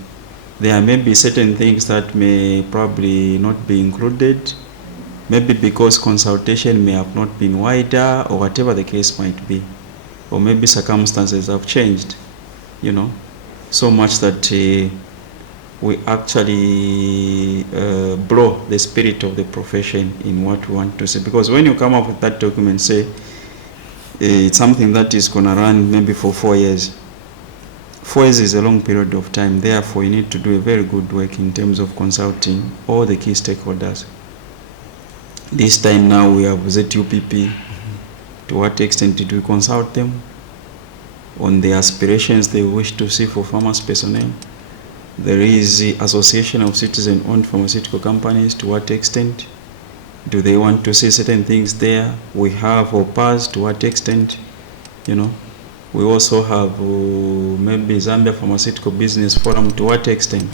There may be certain things that may probably not be included, maybe because consultation may have not been wider, or whatever the case might be, or maybe circumstances have changed, you know, so much that we actually blow the spirit of the profession in what we want to say. Because when you come up with that document, say, It's something that is going to run maybe for 4 years. 4 years is a long period of time. Therefore, you need to do a very good work in terms of consulting all the key stakeholders. This time now we have ZUPP. To what extent did we consult them on the aspirations they wish to see for farmers' personnel? There is the Association of Citizen-Owned Pharmaceutical Companies. To what extent do they want to see certain things there? We have OPAS. To what extent, you know? We also have maybe Zambia Pharmaceutical Business Forum. To what extent?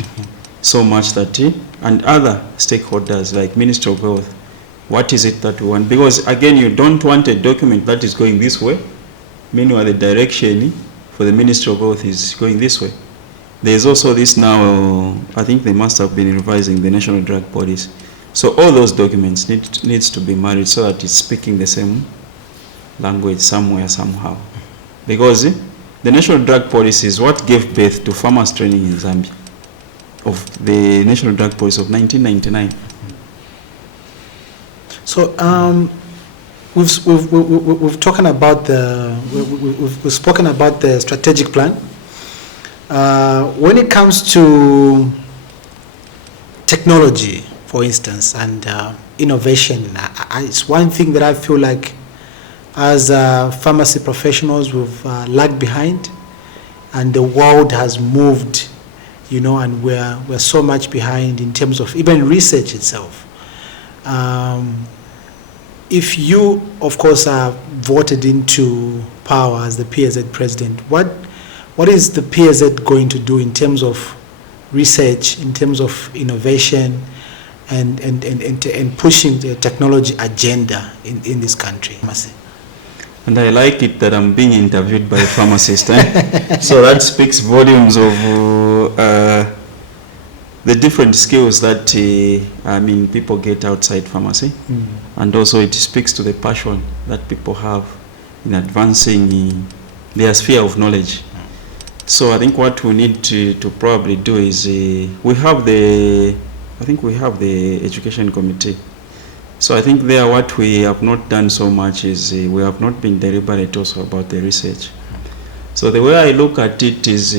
So much that, and other stakeholders like Ministry of Health. What is it that we want? Because again, you don't want a document that is going this way. Meanwhile, the direction for the Ministry of Health is going this way. There's also this now, I think they must have been revising the national drug policy. So all those documents needs to be married so that it's speaking the same language somewhere, somehow. Because the national drug policy is what gave birth to farmers training in Zambia, of the national drug policy of 1999. So we've spoken about the strategic plan. When it comes to technology, for instance, and innovation, it's one thing that I feel like as pharmacy professionals we've lagged behind, and the world has moved, you know, and we're so much behind in terms of even research itself. If you, of course, are voted into power as the PSZ president, what is the PSZ going to do in terms of research, in terms of innovation, and pushing the technology agenda in this country? And I like it that I'm being interviewed by a pharmacist. So that speaks volumes of the different skills that people get outside pharmacy. And also it speaks to the passion that people have in advancing their sphere of knowledge. So I think what we need to probably do is we have the education committee. So I think there what we have not done so much is we have not been deliberate also about the research. So the way I look at it is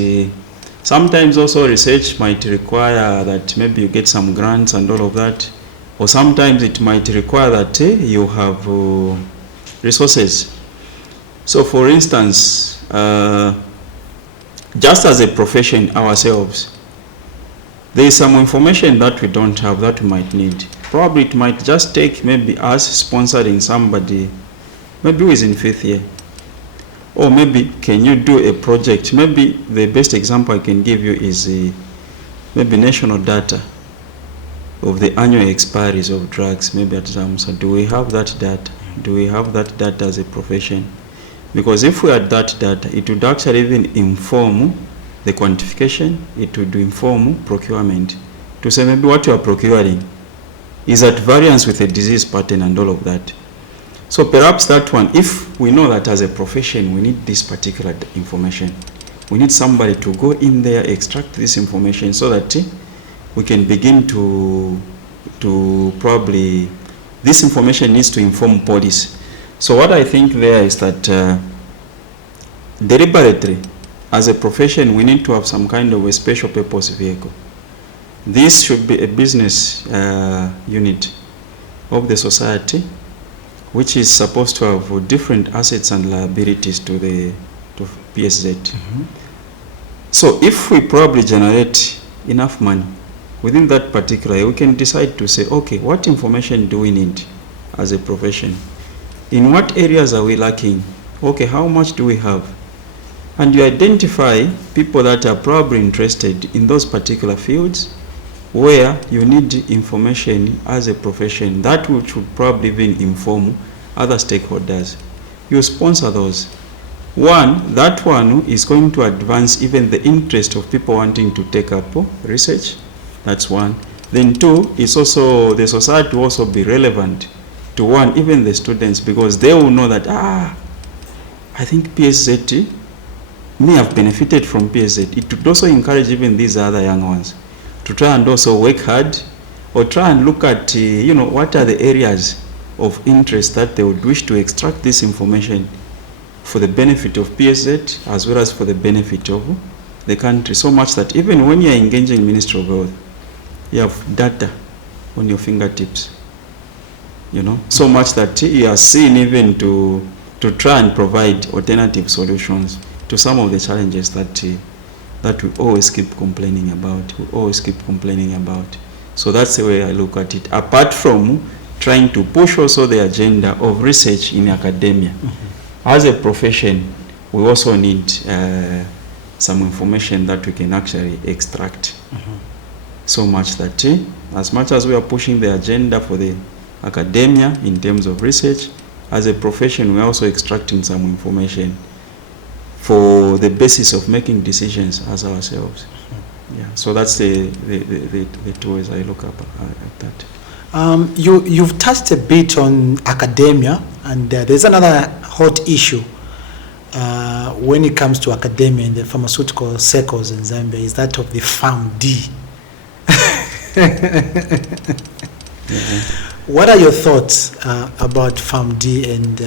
sometimes also research might require that maybe you get some grants and all of that, or sometimes it might require that you have resources. So for instance, just as a profession ourselves, there is some information that we don't have that we might need. Probably it might just take maybe us sponsoring somebody, maybe who is in 5th year. Or maybe can you do a project? Maybe the best example I can give you is maybe national data of the annual expiries of drugs, maybe at Zammsa. Do we have that data? Do we have that data as a profession? Because if we had that data, it would actually even inform the quantification, it would inform procurement to say maybe what you are procuring is at variance with a disease pattern and all of that. So perhaps that one, if we know that as a profession we need this particular information, we need somebody to go in there, extract this information so that we can begin to probably, this information needs to inform policy. So what I think there is that deliberately, as a profession, we need to have some kind of a special purpose vehicle. This should be a business unit of the society, which is supposed to have different assets and liabilities to PSZ. So if we probably generate enough money within that particular area, we can decide to say, okay, what information do we need as a profession? In what areas are we lacking? Okay, how much do we have? And you identify people that are probably interested in those particular fields where you need information as a profession, that which would probably even inform other stakeholders. You sponsor those. One, that one is going to advance even the interest of people wanting to take up research. That's one. Then two, it's also, the society will also be relevant to one, even the students, because they will know that, I think PSZ may have benefited from PSZ. It would also encourage even these other young ones to try and also work hard, or try and look at, what are the areas of interest that they would wish to extract this information for the benefit of PSZ as well as for the benefit of the country. So much that even when you are engaging Ministry of Health, you have data on your fingertips. You know, so much that you are seen even to try and provide alternative solutions to some of the challenges that we always keep complaining about. So that's the way I look at it. Apart from trying to push also the agenda of research in academia. As a profession, we also need some information that we can actually extract. So much that as much as we are pushing the agenda for the academia in terms of research, as a profession we are also extracting some information for the basis of making decisions as ourselves. Yeah, so that's the two ways I look up at that. You've touched a bit on academia, and there's another hot issue when it comes to academia in the pharmaceutical circles in Zambia, is that of the PharmD. What are your thoughts about PharmD, and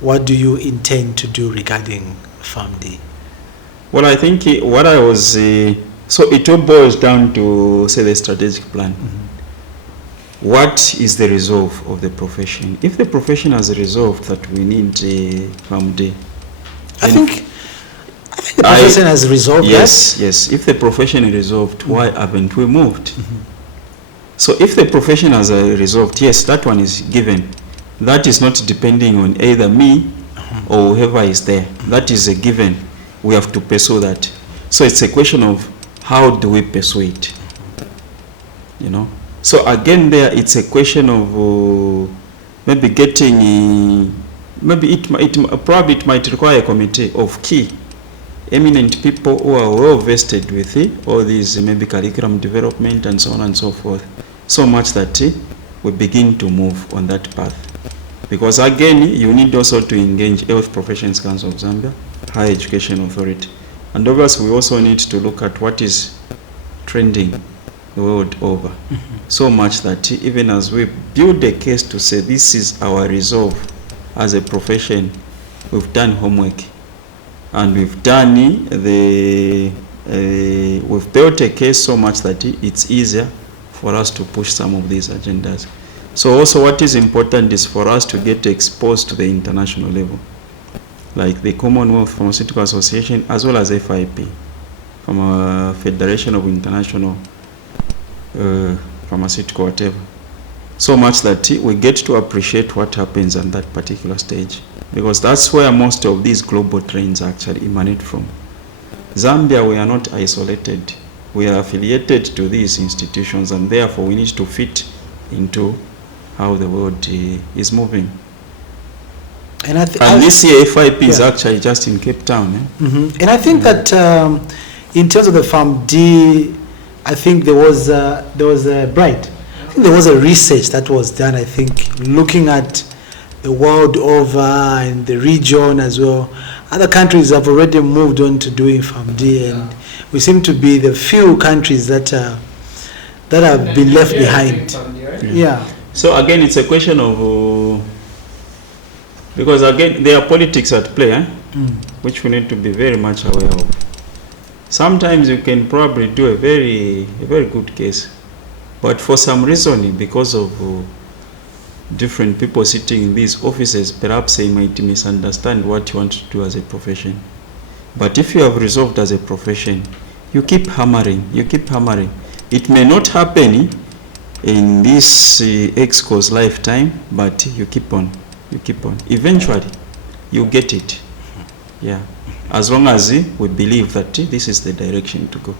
what do you intend to do regarding PharmD? Well, I think what I was, so it all boils down to, say, the strategic plan. What is the resolve of the profession? If the profession has resolved that we need PharmD, I think the profession has resolved that. Yes. If the profession is resolved, why haven't we moved? So if the profession has resolved, yes, that one is given. That is not depending on either me or whoever is there. That is a given. We have to pursue that. So it's a question of how do we pursue it? You know. So again, there it's a question of maybe getting. Maybe it might require a committee of key, eminent people who are well vested with all these maybe curriculum development and so on and so forth. So much that we begin to move on that path. Because again, you need also to engage Health Professions Council of Zambia, Higher Education Authority. And obviously we also need to look at what is trending the world over. So much that even as we build a case to say this is our resolve as a profession, we've done homework. And we've done we've built a case so much that it's easier for us to push some of these agendas. So also what is important is for us to get exposed to the international level, like the Commonwealth Pharmaceutical Association as well as FIP, from a Federation of International Pharmaceutical whatever. So much that we get to appreciate what happens on that particular stage, because that's where most of these global trends actually emanate from. Zambia, we are not isolated. We are affiliated to these institutions, and therefore we need to fit into how the world is moving. And this year FIP is actually just in Cape Town. And I think that in terms of the PharmD, I think there was a bright. I think there was a research that was done, I think, looking at the world over and the region as well. Other countries have already moved on to doing PharmD, and we seem to be the few countries that have been left behind. Yeah. So again, it's a question of because again there are politics at play, which we need to be very much aware of. Sometimes you can probably do a very good case, but for some reason, because of different people sitting in these offices, perhaps they might misunderstand what you want to do as a profession. But if you have resolved as a profession, you keep hammering. It may not happen in this EXCO's lifetime, but you keep on. Eventually, you get it. Yeah. As long as we believe that this is the direction to go.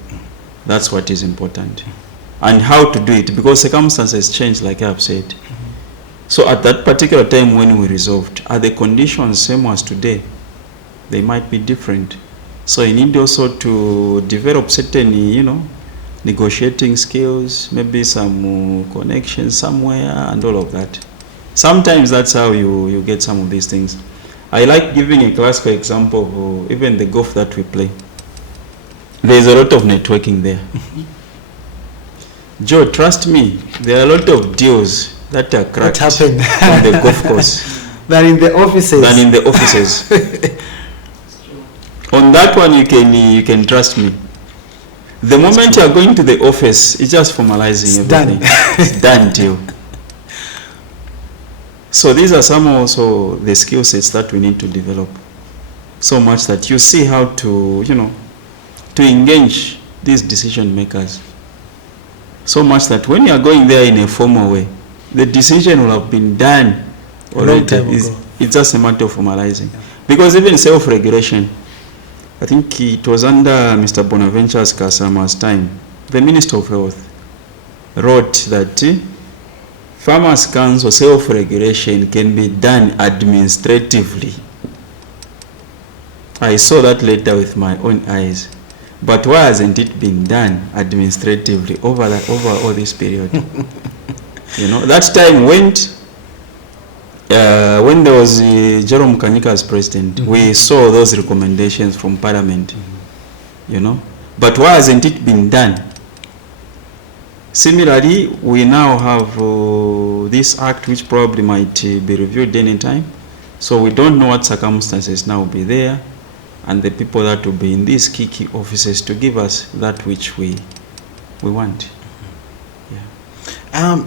That's what is important. And how to do it, because circumstances change, like I have said. So at that particular time when we resolved, are the conditions same as today? They might be different. So you need also to develop certain, negotiating skills, maybe some connections somewhere and all of that. Sometimes that's how you get some of these things. I like giving a classical example of even the golf that we play. There's a lot of networking there. Joe, trust me, there are a lot of deals that are cracked on the golf course. Than in the offices. Than in the offices. On that one, you can trust me. The moment you are going to the office, it's just formalizing everything. It's done deal. So these are some also the skill sets that we need to develop. So much that you see how to, to engage these decision makers. So much that when you are going there in a formal way, the decision will have been done already. It's just a matter of formalizing. Yeah. Because even self-regulation, I think it was under Mr. Bonaventure's Kasama's time, the Minister of Health wrote that Farmers' Council self-regulation can be done administratively. I saw that letter with my own eyes. But why hasn't it been done administratively over all this period? That time went when there was Jerome Kanyika as president. We saw those recommendations from Parliament. But why hasn't it been done? Similarly, we now have this act which probably might be reviewed any time. So we don't know what circumstances now will be there, and the people that will be in these key offices to give us that which we want. Yeah.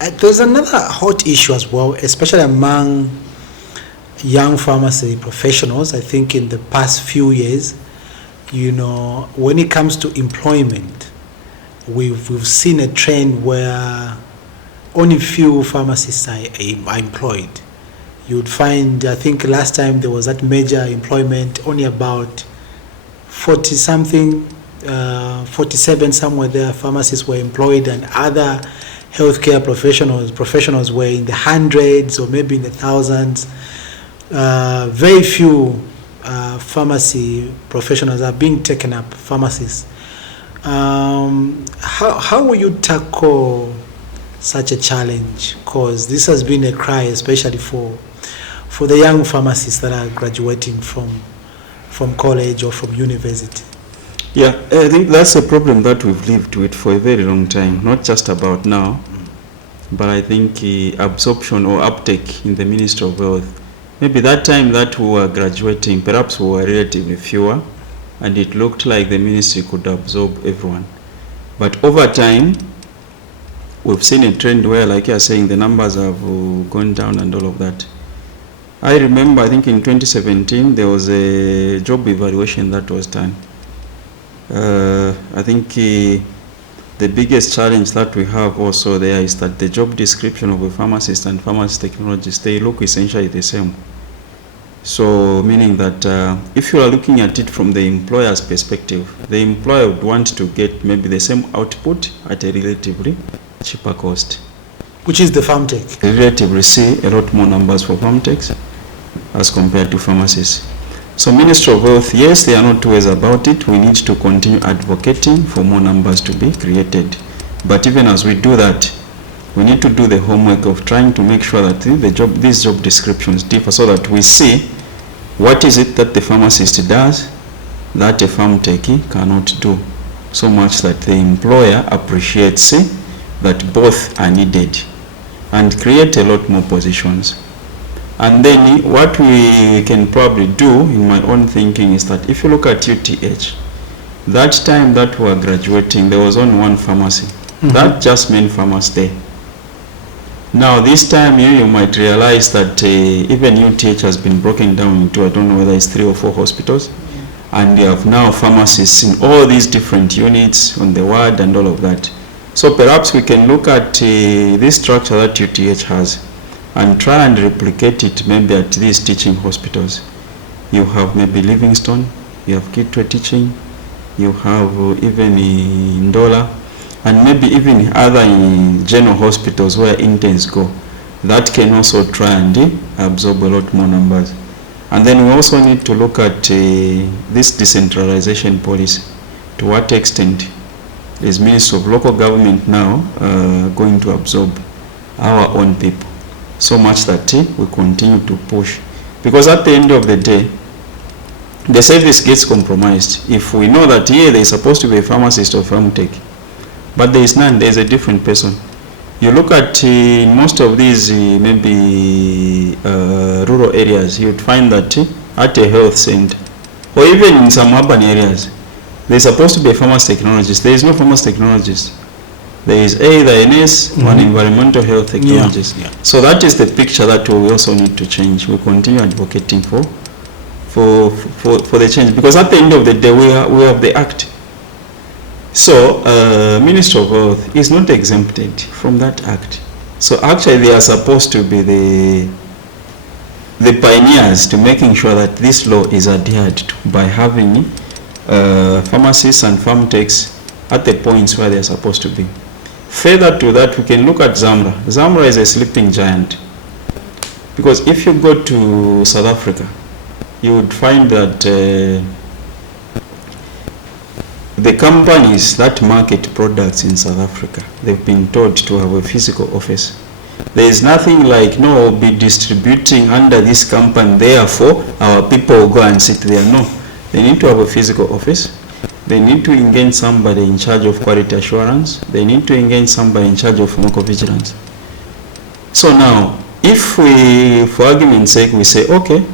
There's another hot issue as well, especially among young pharmacy professionals. I think in the past few years, when it comes to employment, we've seen a trend where only few pharmacists are employed. You would find, I think last time there was that major employment, only about 40-something, 47 somewhere there, pharmacists were employed, and other healthcare professionals were in the hundreds or maybe in the thousands. Very few pharmacy professionals are being taken up, pharmacists. How will you tackle such a challenge? Because this has been a cry, especially for the young pharmacists that are graduating from college or from university. Yeah, I think that's a problem that we've lived with for a very long time, not just about now, but I think absorption or uptake in the Ministry of Health. Maybe that time that we were graduating, perhaps we were relatively fewer, and it looked like the ministry could absorb everyone. But over time, we've seen a trend where, like you're saying, the numbers have gone down and all of that. I remember, I think in 2017, there was a job evaluation that was done. I think the biggest challenge that we have also there is that the job description of a pharmacist and pharmacy technologist, they look essentially the same. So meaning that if you are looking at it from the employer's perspective, the employer would want to get maybe the same output at a relatively cheaper cost. Which is the pharmtech? Relatively see a lot more numbers for pharmtechs as compared to pharmacies. So Ministry of Health, yes, there are not two ways about it. We need to continue advocating for more numbers to be created. But even as we do that, we need to do the homework of trying to make sure that these job descriptions differ, so that we see what is it that the pharmacist does that a pharmtech cannot do, so much that the employer appreciates that both are needed, and create a lot more positions. And then what we can probably do, in my own thinking, is that if you look at UTH, that time that we were graduating, there was only one pharmacy. That just meant pharmacy day. Now this time you might realize that even UTH has been broken down into, I don't know whether it's 3 or 4 hospitals, and you have now pharmacists in all these different units on the ward and all of that. So perhaps we can look at this structure that UTH has and try and replicate it maybe at these teaching hospitals. You have maybe Livingstone, you have Kitwe teaching, you have even Ndola, and maybe even other general hospitals where interns go. That can also try and absorb a lot more numbers. And then we also need to look at this decentralization policy. To what extent is Ministry of Local Government now going to absorb our own people? So much that we continue to push. Because at the end of the day, the service gets compromised. If we know that here there is supposed to be a pharmacist or pharmtech, but there is none, there is a different person. You look at most of these maybe rural areas, you'd find that at a health center, or even in some urban areas, there's supposed to be a pharmacy technologist. There is no pharmacy technologist. There is either a nurse or an environmental health technologist. Yeah. So that is the picture that we also need to change. We continue advocating for the change, because at the end of the day we have the act. So Ministry of Health is not exempted from that act. So actually they are supposed to be the pioneers to making sure that this law is adhered to by having pharmacists and farm techs at the points where they are supposed to be. Further to that, we can look at Zammsa. Zammsa is a sleeping giant, because if you go to South Africa, you would find that the companies that market products in South Africa, they've been told to have a physical office. There is nothing like, no, we'll be distributing under this company, therefore our people will go and sit there. No, they need to have a physical office. They need to engage somebody in charge of quality assurance. They need to engage somebody in charge of pharmacovigilance. So now, if we, for argument's sake, we say, okay,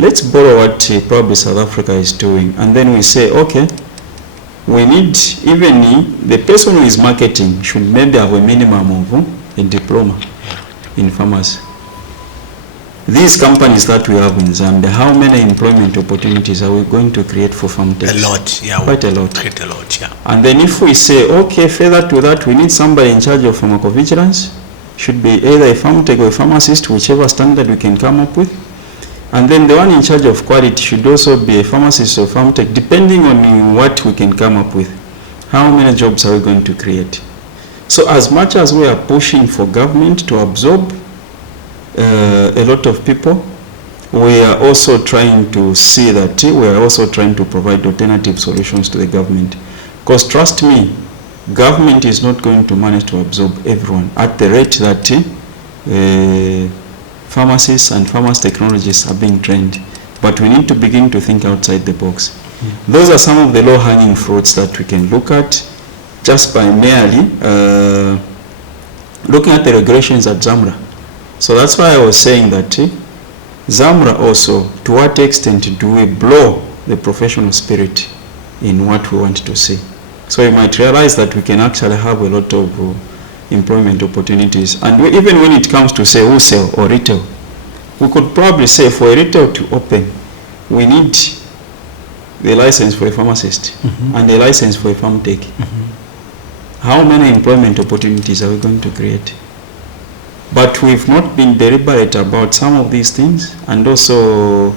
let's borrow what probably South Africa is doing, and then we say, okay, we need, even the person who is marketing should maybe have a minimum of a diploma in pharmacy. These companies that we have in Zambia, how many employment opportunities are we going to create for farm techs? A lot, yeah. Quite a lot. Quite a lot, yeah. And then if we say, okay, further to that, we need somebody in charge of pharmacovigilance, should be either a farm tech or a pharmacist, whichever standard we can come up with. And then the one in charge of quality should also be a pharmacist or farm tech, depending on what we can come up with. How many jobs are we going to create? So as much as we are pushing for government to absorb a lot of people, we are also trying to see that we are also trying to provide alternative solutions to the government. Because trust me, government is not going to manage to absorb everyone at the rate that pharmacists and pharmacy technologists are being trained. But we need to begin to think outside the box. Those are some of the low-hanging fruits that we can look at just by merely looking at the regulations at Zammsa. So that's why I was saying that Zammsa also, to what extent do we blow the professional spirit in what we want to see? So you might realize that we can actually have a lot of employment opportunities. And even when it comes to say wholesale or retail, we could probably say for a retail to open, we need the license for a pharmacist and a license for a farm tech. How many employment opportunities are we going to create? But we've not been deliberate about some of these things, and also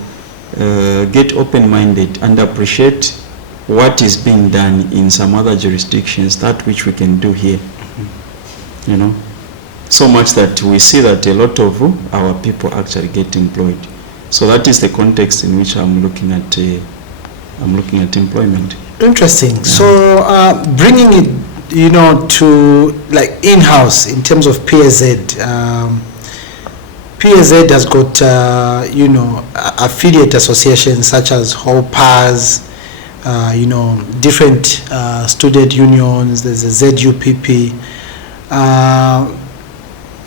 get open-minded and appreciate what is being done in some other jurisdictions, that which we can do here. You know, so much that we see that a lot of our people actually get employed. So that is the context in which I'm looking at employment. Interesting. Yeah. So bringing it, you know, to like in-house in terms of PSZ. PSZ has got you know, affiliate associations such as HOPAS, you know, different student unions. There's a ZUPP.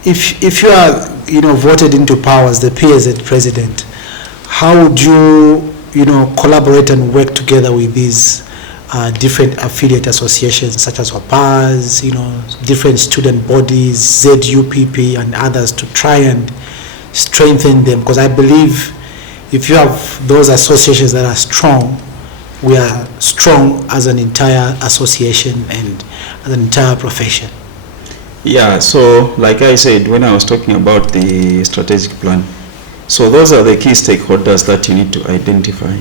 If you are, you know, voted into power as the PSZ president, how would you, you know, collaborate and work together with these different affiliate associations such as HOPAS, you know, different student bodies, ZUPP and others, to try and strengthen them? Because I believe if you have those associations that are strong, we are strong as an entire association and as an entire profession. Yeah, so like I said when I was talking about the strategic plan, so those are the key stakeholders that you need to identify,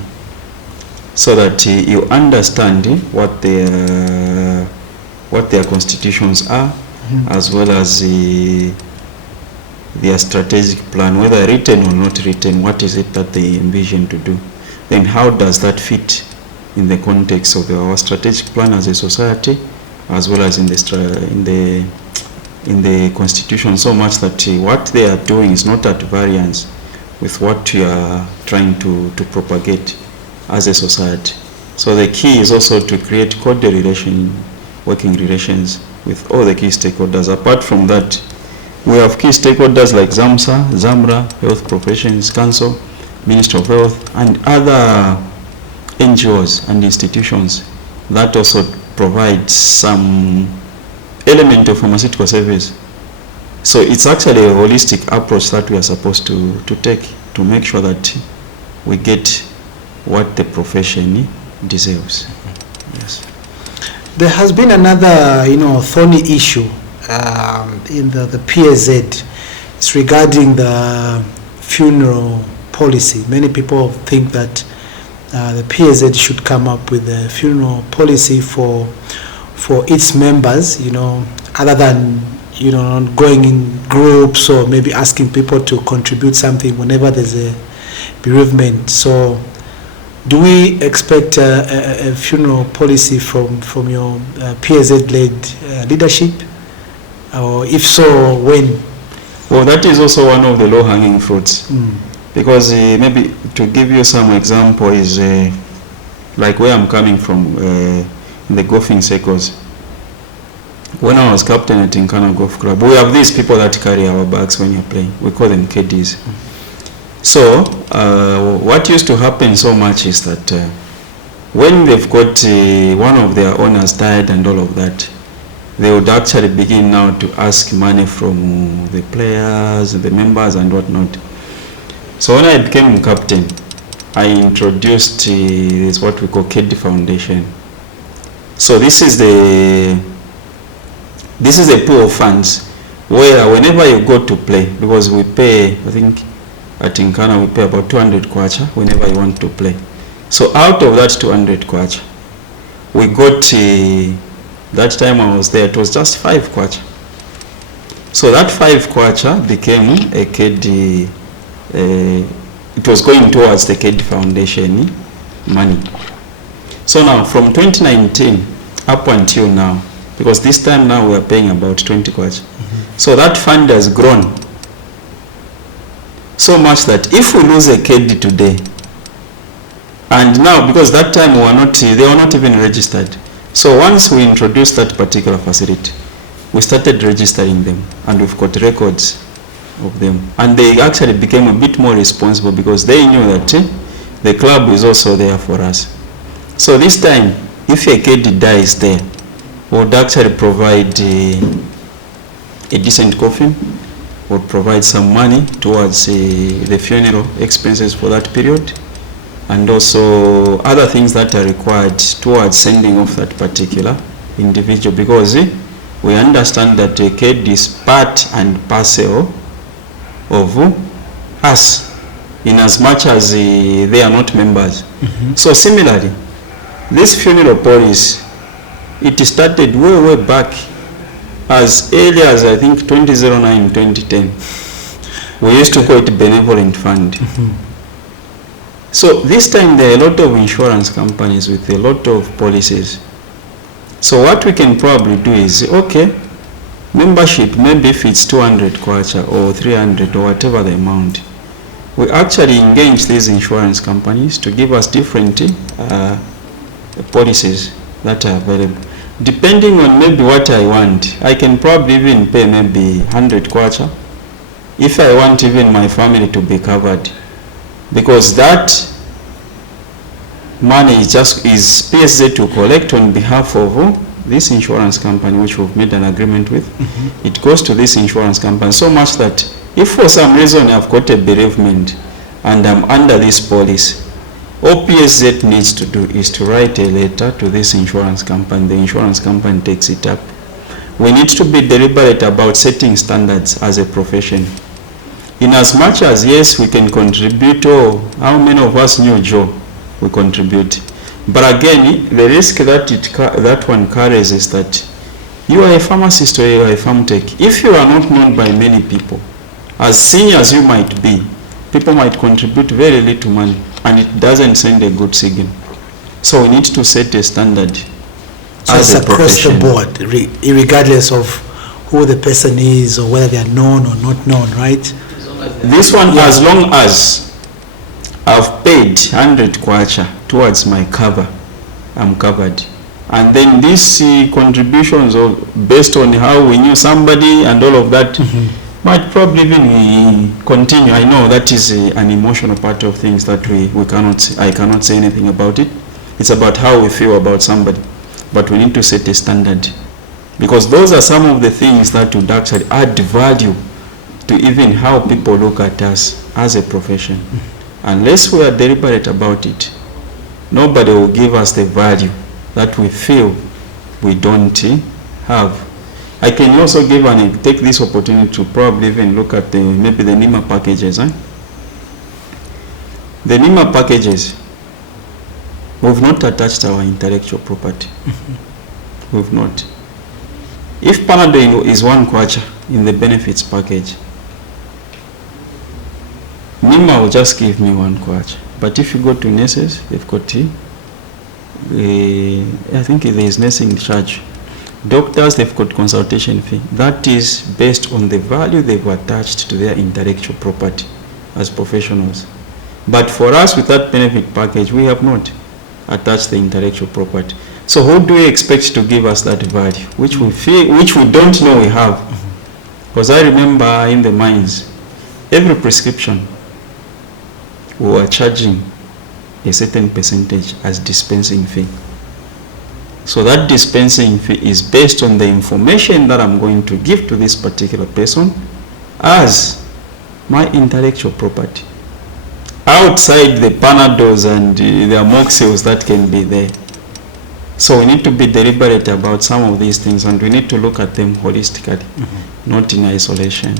so that you understand what their constitutions are, as well as their strategic plan, whether written or not written. What is it that they envision to do? Then how does that fit in the context of our strategic plan as a society, as well as in the constitution, so much that what they are doing is not at variance with what you are trying to propagate as a society. So the key is also to create working relations with all the key stakeholders. Apart from that, we have key stakeholders like Zammsa, Zambia, Health Professions Council, Ministry of Health, and other NGOs and institutions that also provide some element of pharmaceutical service. So it's actually a holistic approach that we are supposed to take to make sure that we get what the profession deserves. Yes. There has been another, thorny issue in the PSZ. It's regarding the funeral policy. Many people think that the PSZ should come up with a funeral policy for its members, other than not going in groups or maybe asking people to contribute something whenever there's a bereavement. So do we expect a funeral policy from your PSZ-led leadership? Or if so, when? Well, that is also one of the low-hanging fruits. Because maybe to give you some example is like where I'm coming from, in the golfing circles. When I was captain at Tinkana Golf Club, we have these people that carry our bags when you're playing. We call them KDs. So what used to happen so much is that when they've got one of their owners died and all of that, they would actually begin now to ask money from the players, the members and whatnot. So when I became captain, I introduced this what we call KEDRICK Foundation. So this is a pool of funds where whenever you go to play, because we pay, I think at Tinkana we pay about 200 kwacha whenever you want to play. So out of that 200 kwacha, we got, that time I was there, it was just 5 kwacha. So that 5 kwacha became a KEDRICK, it was going towards the KEDRICK Foundation money. So now from 2019 up until now, because this time now we are paying about 20 kwacha. So that fund has grown so much that if we lose a KEDRICK today, and now because that time they were not even registered. So once we introduced that particular facility, we started registering them and we've got records of them. And they actually became a bit more responsible because they knew that the club is also there for us. So this time, if a KEDRICK dies there, we would actually provide a decent coffin, would provide some money towards the funeral expenses for that period, and also other things that are required towards sending off that particular individual, because we understand that the KEDRICK is part and parcel of us, in as much as they are not members. So similarly, this funeral policy, it started way back, as early as I think 2009, 2010. We used to call it benevolent fund. So this time there are a lot of insurance companies with a lot of policies. So what we can probably do is, okay, membership, maybe if it's 200 kwacha or 300 or whatever the amount, we actually engage these insurance companies to give us different policies that are available. Depending on maybe what I want, I can probably even pay maybe 100 kwacha if I want even my family to be covered, because that money is PSZ to collect on behalf of this insurance company, which we've made an agreement with. It goes to this insurance company, so much that if for some reason I've got a bereavement and I'm under this policy, all PSZ needs to do is to write a letter to this insurance company. The insurance company takes it up. We need to be deliberate about setting standards as a profession. In as much as, yes, we can contribute, how many of us knew Joe? We contribute. But again, the risk that one carries is that you are a pharmacist or you are a farm tech. If you are not known by many people, as senior as you might be, people might contribute very little money, and it doesn't send a good signal. So we need to set a standard. So it's across the board, regardless of who the person is or whether they are known or not known, right? This one, as long as I've paid 100 kwacha towards my cover, I'm covered. And then these contributions, based on how we knew somebody and all of that, might probably even continue. I know that is an emotional part of things that I cannot say anything about it. It's about how we feel about somebody. But we need to set a standard. Because those are some of the things that would actually add value to even how people look at us as a profession. Unless we are deliberate about it, nobody will give us the value that we feel we don't have. I can also take this opportunity to probably even look at maybe the NEMA packages. The NEMA packages, we've not attached our intellectual property. We've not. If Panadol is 1 kwacha in the benefits package, NEMA will just give me 1 kwacha. But if you go to nurses, they've got I think there is nursing charge. Doctors, they've got consultation fee. That is based on the value they've attached to their intellectual property as professionals. But for us, with that benefit package, we have not attached the intellectual property. So who do we expect to give us that value, which we don't know we have? Because I remember in the mines, every prescription, we were charging a certain percentage as dispensing fee. So that dispensing fee is based on the information that I'm going to give to this particular person as my intellectual property. Outside the Panadols and the amoxils that can be there. So we need to be deliberate about some of these things, and we need to look at them holistically, not in isolation.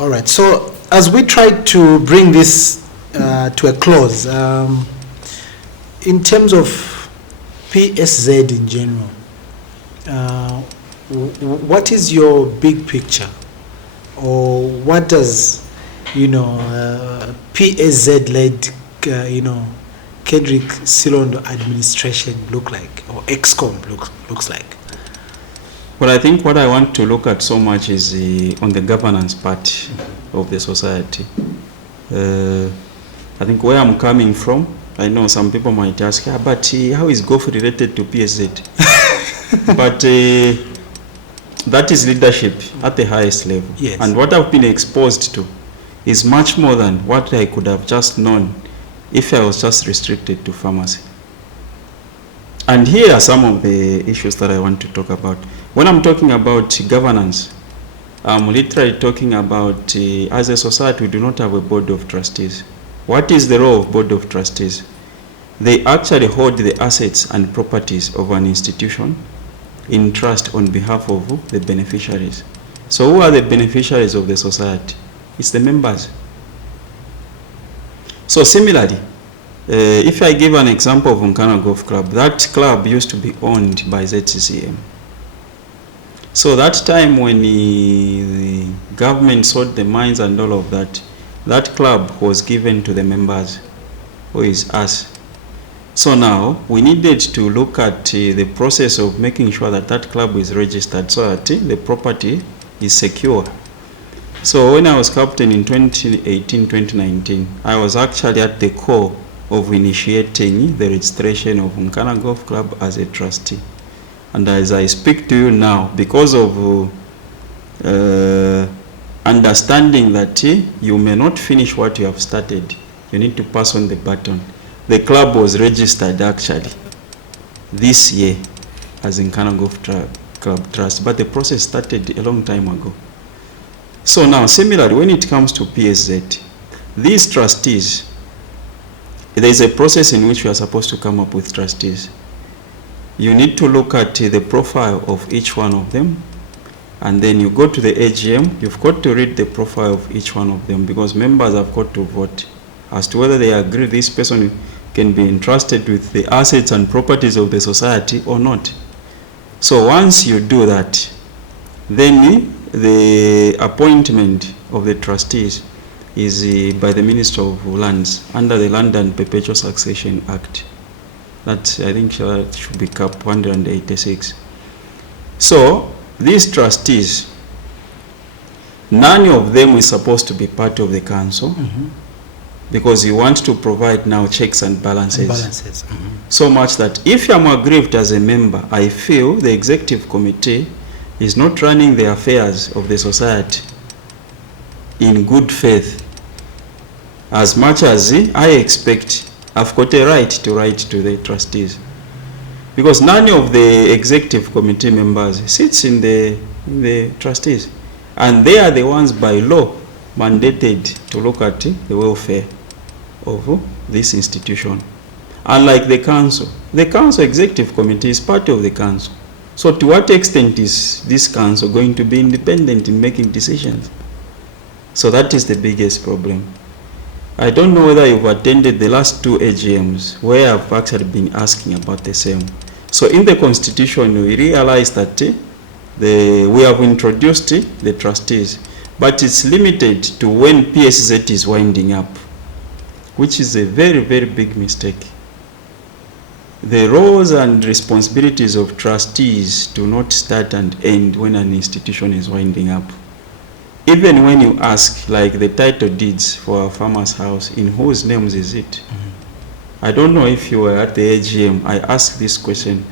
All right. So as we try to bring this to a close, in terms of PSZ in general, what is your big picture, or what does PSZ-led KEDRICK Silondwa administration look like, or EXCOM looks like? Well, I think what I want to look at so much is on the governance part of the society. I think where I'm coming from, I know some people might ask, but how is GOF related to PSZ? But that is leadership at the highest level. Yes. And what I've been exposed to is much more than what I could have just known if I was just restricted to pharmacy. And here are some of the issues that I want to talk about. When I'm talking about governance, I'm literally talking about, as a society, we do not have a board of trustees. What is the role of board of trustees? They actually hold the assets and properties of an institution in trust on behalf of the beneficiaries. So who are the beneficiaries of the society? It's the members. So similarly, if I give an example of Nkana Golf Club, that club used to be owned by ZCCM. So that time when the government sold the mines and all of that, that club was given to the members, who is us. So now we needed to look at the process of making sure that that club is registered so that the property is secure. So when I was captain in 2018-2019, I was actually at the core of initiating the registration of Nkana Golf Club as a trustee. And as I speak to you now, because of understanding that you may not finish what you have started, you need to pass on the baton. The club was registered actually this year as Nkana Golf Club Trust, but the process started a long time ago. So now, similarly, when it comes to PSZ, these trustees, there is a process in which we are supposed to come up with trustees. You need to look at the profile of each one of them, and then you go to the AGM. You've got to read the profile of each one of them, because members have got to vote as to whether they agree this person can be entrusted with the assets and properties of the society or not. So once you do that, then the appointment of the trustees is by the Minister of Lands under the Land and Perpetual Succession Act. That, I think, should be Cap 186. So these trustees, none of them is supposed to be part of the council. because you want to provide now checks and balances. Mm-hmm. So much that if I'm aggrieved as a member, I feel the executive committee is not running the affairs of the society in good faith, as much as I expect I've got a right to write to the trustees, because none of the executive committee members sits in the trustees, and they are the ones by law mandated to look at the welfare of this institution. Unlike the council executive committee is part of the council. So to what extent is this council going to be independent in making decisions? So that is the biggest problem. I don't know whether you've attended the last 2 AGMs where I've actually been asking about the same. So in the constitution, we realize that we have introduced the trustees, but it's limited to when PSZ is winding up, which is a very, very big mistake. The roles and responsibilities of trustees do not start and end when an institution is winding up. Even when you ask, like the title deeds for a farmer's house, in whose names is it? Mm-hmm. I don't know if you were at the AGM. I asked this question.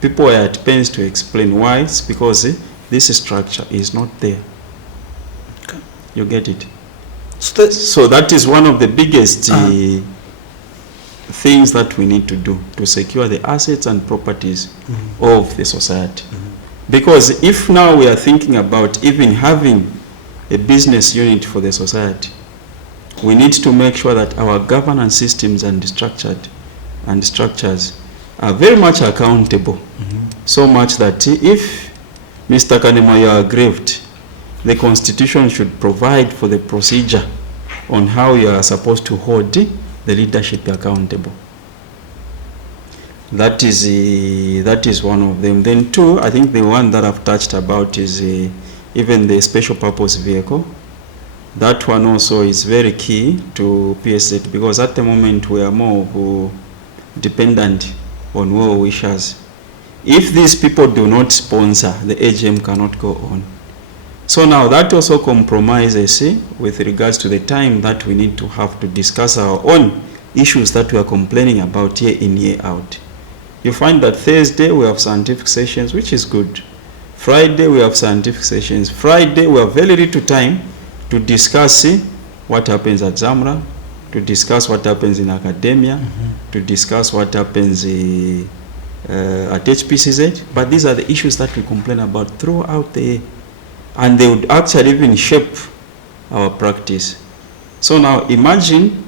People were at pains to explain why. It's because this structure is not there. Okay. You get it? So that is one of the biggest things that we need to do to secure the assets and properties of the society. Because if now we are thinking about even having a business unit for the society, we need to make sure that our governance systems and structures are very much accountable. So much that if Mr. Kanema, you are aggrieved, the constitution should provide for the procedure on how you are supposed to hold the leadership accountable. That is one of them. Then 2, I think the one that I've touched about is even the special purpose vehicle. That one also is very key to PSZ, because at the moment we are more dependent on well wishers. If these people do not sponsor, the AGM cannot go on. So now that also compromises with regards to the time that we need to have to discuss our own issues that we are complaining about year in, year out. You find that Thursday we have scientific sessions, which is good. Friday we have scientific sessions. Friday we have very little time to discuss what happens at Zammsa, to discuss what happens in academia, to discuss what happens at HPCZ. But these are the issues that we complain about throughout the year. And they would actually even shape our practice. So now imagine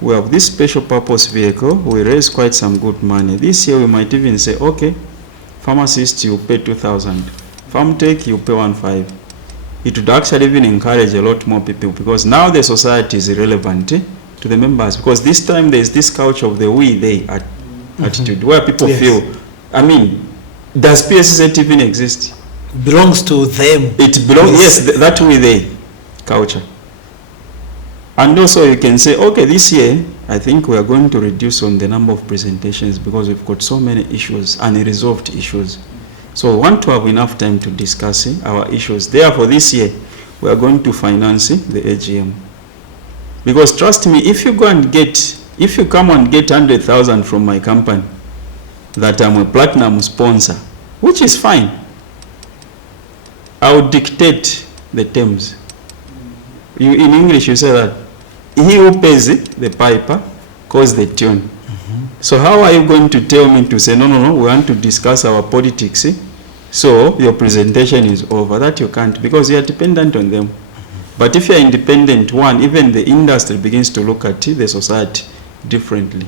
we have this special purpose vehicle, we raise quite some good money. This year we might even say, okay, pharmacist, you pay 2,000. Farm tech, you pay 1,500. It would actually even encourage a lot more people, because now the society is irrelevant to the members, because this time there is this couch of the we-they attitude, where people feel, I mean, does PSZ even exist? Belongs to them. It belongs, yes, that we-they culture. And also you can say, okay, this year, I think we are going to reduce on the number of presentations because we've got so many issues, unresolved issues. So we want to have enough time to discuss our issues. Therefore, this year, we are going to finance the AGM. Because trust me, if you come and get 100,000 from my company, that I'm a platinum sponsor, which is fine, I will dictate the terms. In English, you say that he who pays the piper calls the tune. So how are you going to tell me to say, no, we want to discuss our politics, so your presentation is over? That you can't, because you are dependent on them. But if you are independent, even the industry begins to look at the society differently.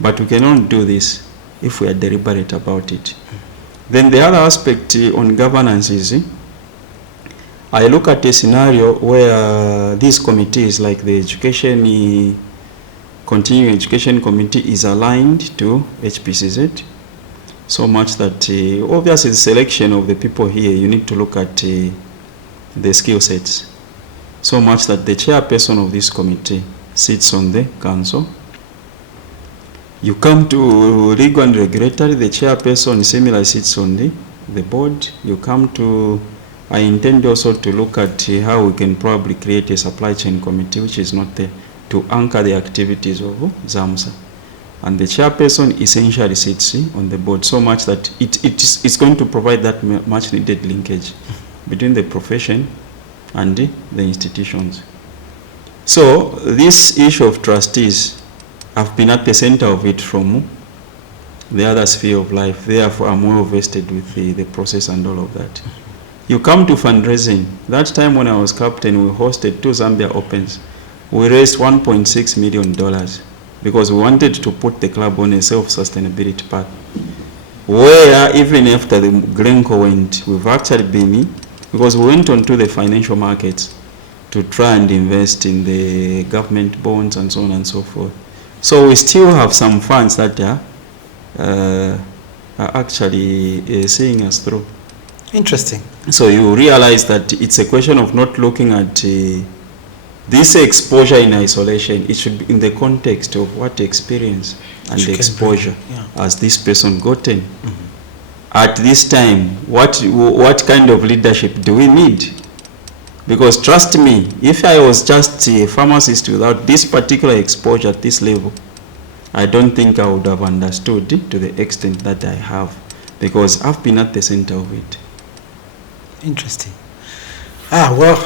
But we cannot do this if we are deliberate about it. Then the other aspect on governance is, I look at a scenario where these committees, like the Continuing Education Committee, is aligned to HPCZ, so much that obviously the selection of the people here, you need to look at the skill sets, so much that the chairperson of this committee sits on the council. You come to legal and regulatory, the chairperson similarly sits on the board. You come to, I intend also to look at how we can probably create a supply chain committee, which is not there. to anchor the activities of Zammsa. And the chairperson essentially sits on the board, so much that it's going to provide that much needed linkage between the profession and the institutions. So this issue of trustees, I've been at the center of it from the other sphere of life. Therefore, I'm well vested with the process and all of that. You come to fundraising. That time when I was captain, we hosted 2 Zambia Opens. We raised $1.6 million because we wanted to put the club on a self-sustainability path. Where even after the Glencoe went, we've actually been, because we went onto the financial markets to try and invest in the government bonds and so on and so forth. So we still have some funds that are actually seeing us through. Interesting. So you realize that it's a question of not looking at this exposure in isolation. It should be in the context of what experience and the exposure has this person gotten. At this time, what kind of leadership do we need? Because trust me, if I was just a pharmacist without this particular exposure at this level, I don't think I would have understood to the extent that I have, because I've been at the center of it. Interesting. Well,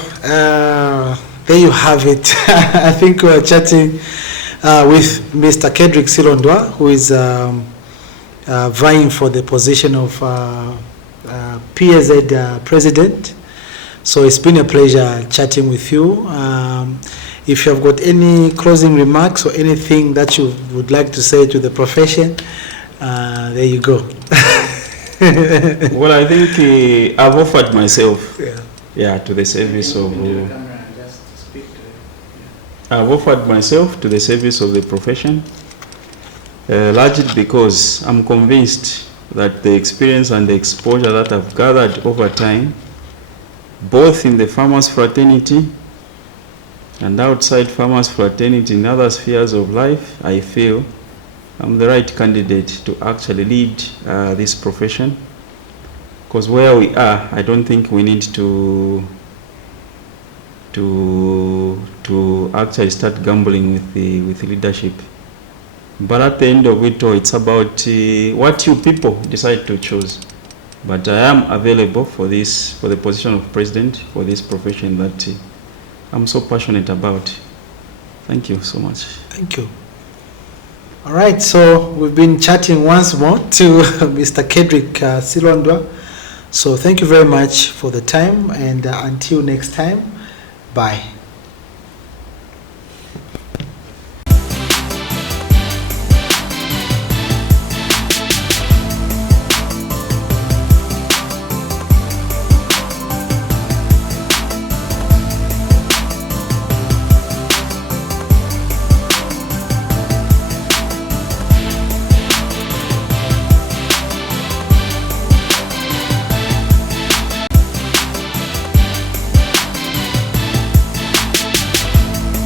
there you have it. I think we're chatting with Mr. KEDRICK Silondwa, who is vying for the position of PSZ president. So it's been a pleasure chatting with you. If you have got any closing remarks or anything that you would like to say to the profession, there you go. Well, I think I've offered myself to the service of... I've offered myself to the service of the profession, largely because I'm convinced that the experience and the exposure that I've gathered over time, both in the farmers' fraternity and outside farmers' fraternity in other spheres of life, I feel I'm the right candidate to actually lead this profession. Because where we are, I don't think we need to actually start gambling with leadership. But at the end of it all, it's about what you people decide to choose. But I am available for the position of president, for this profession that I'm so passionate about. Thank you so much. Thank you. All right, so we've been chatting once more to Mr. KEDRICK Silondwa. So thank you very much for the time, and until next time, bye.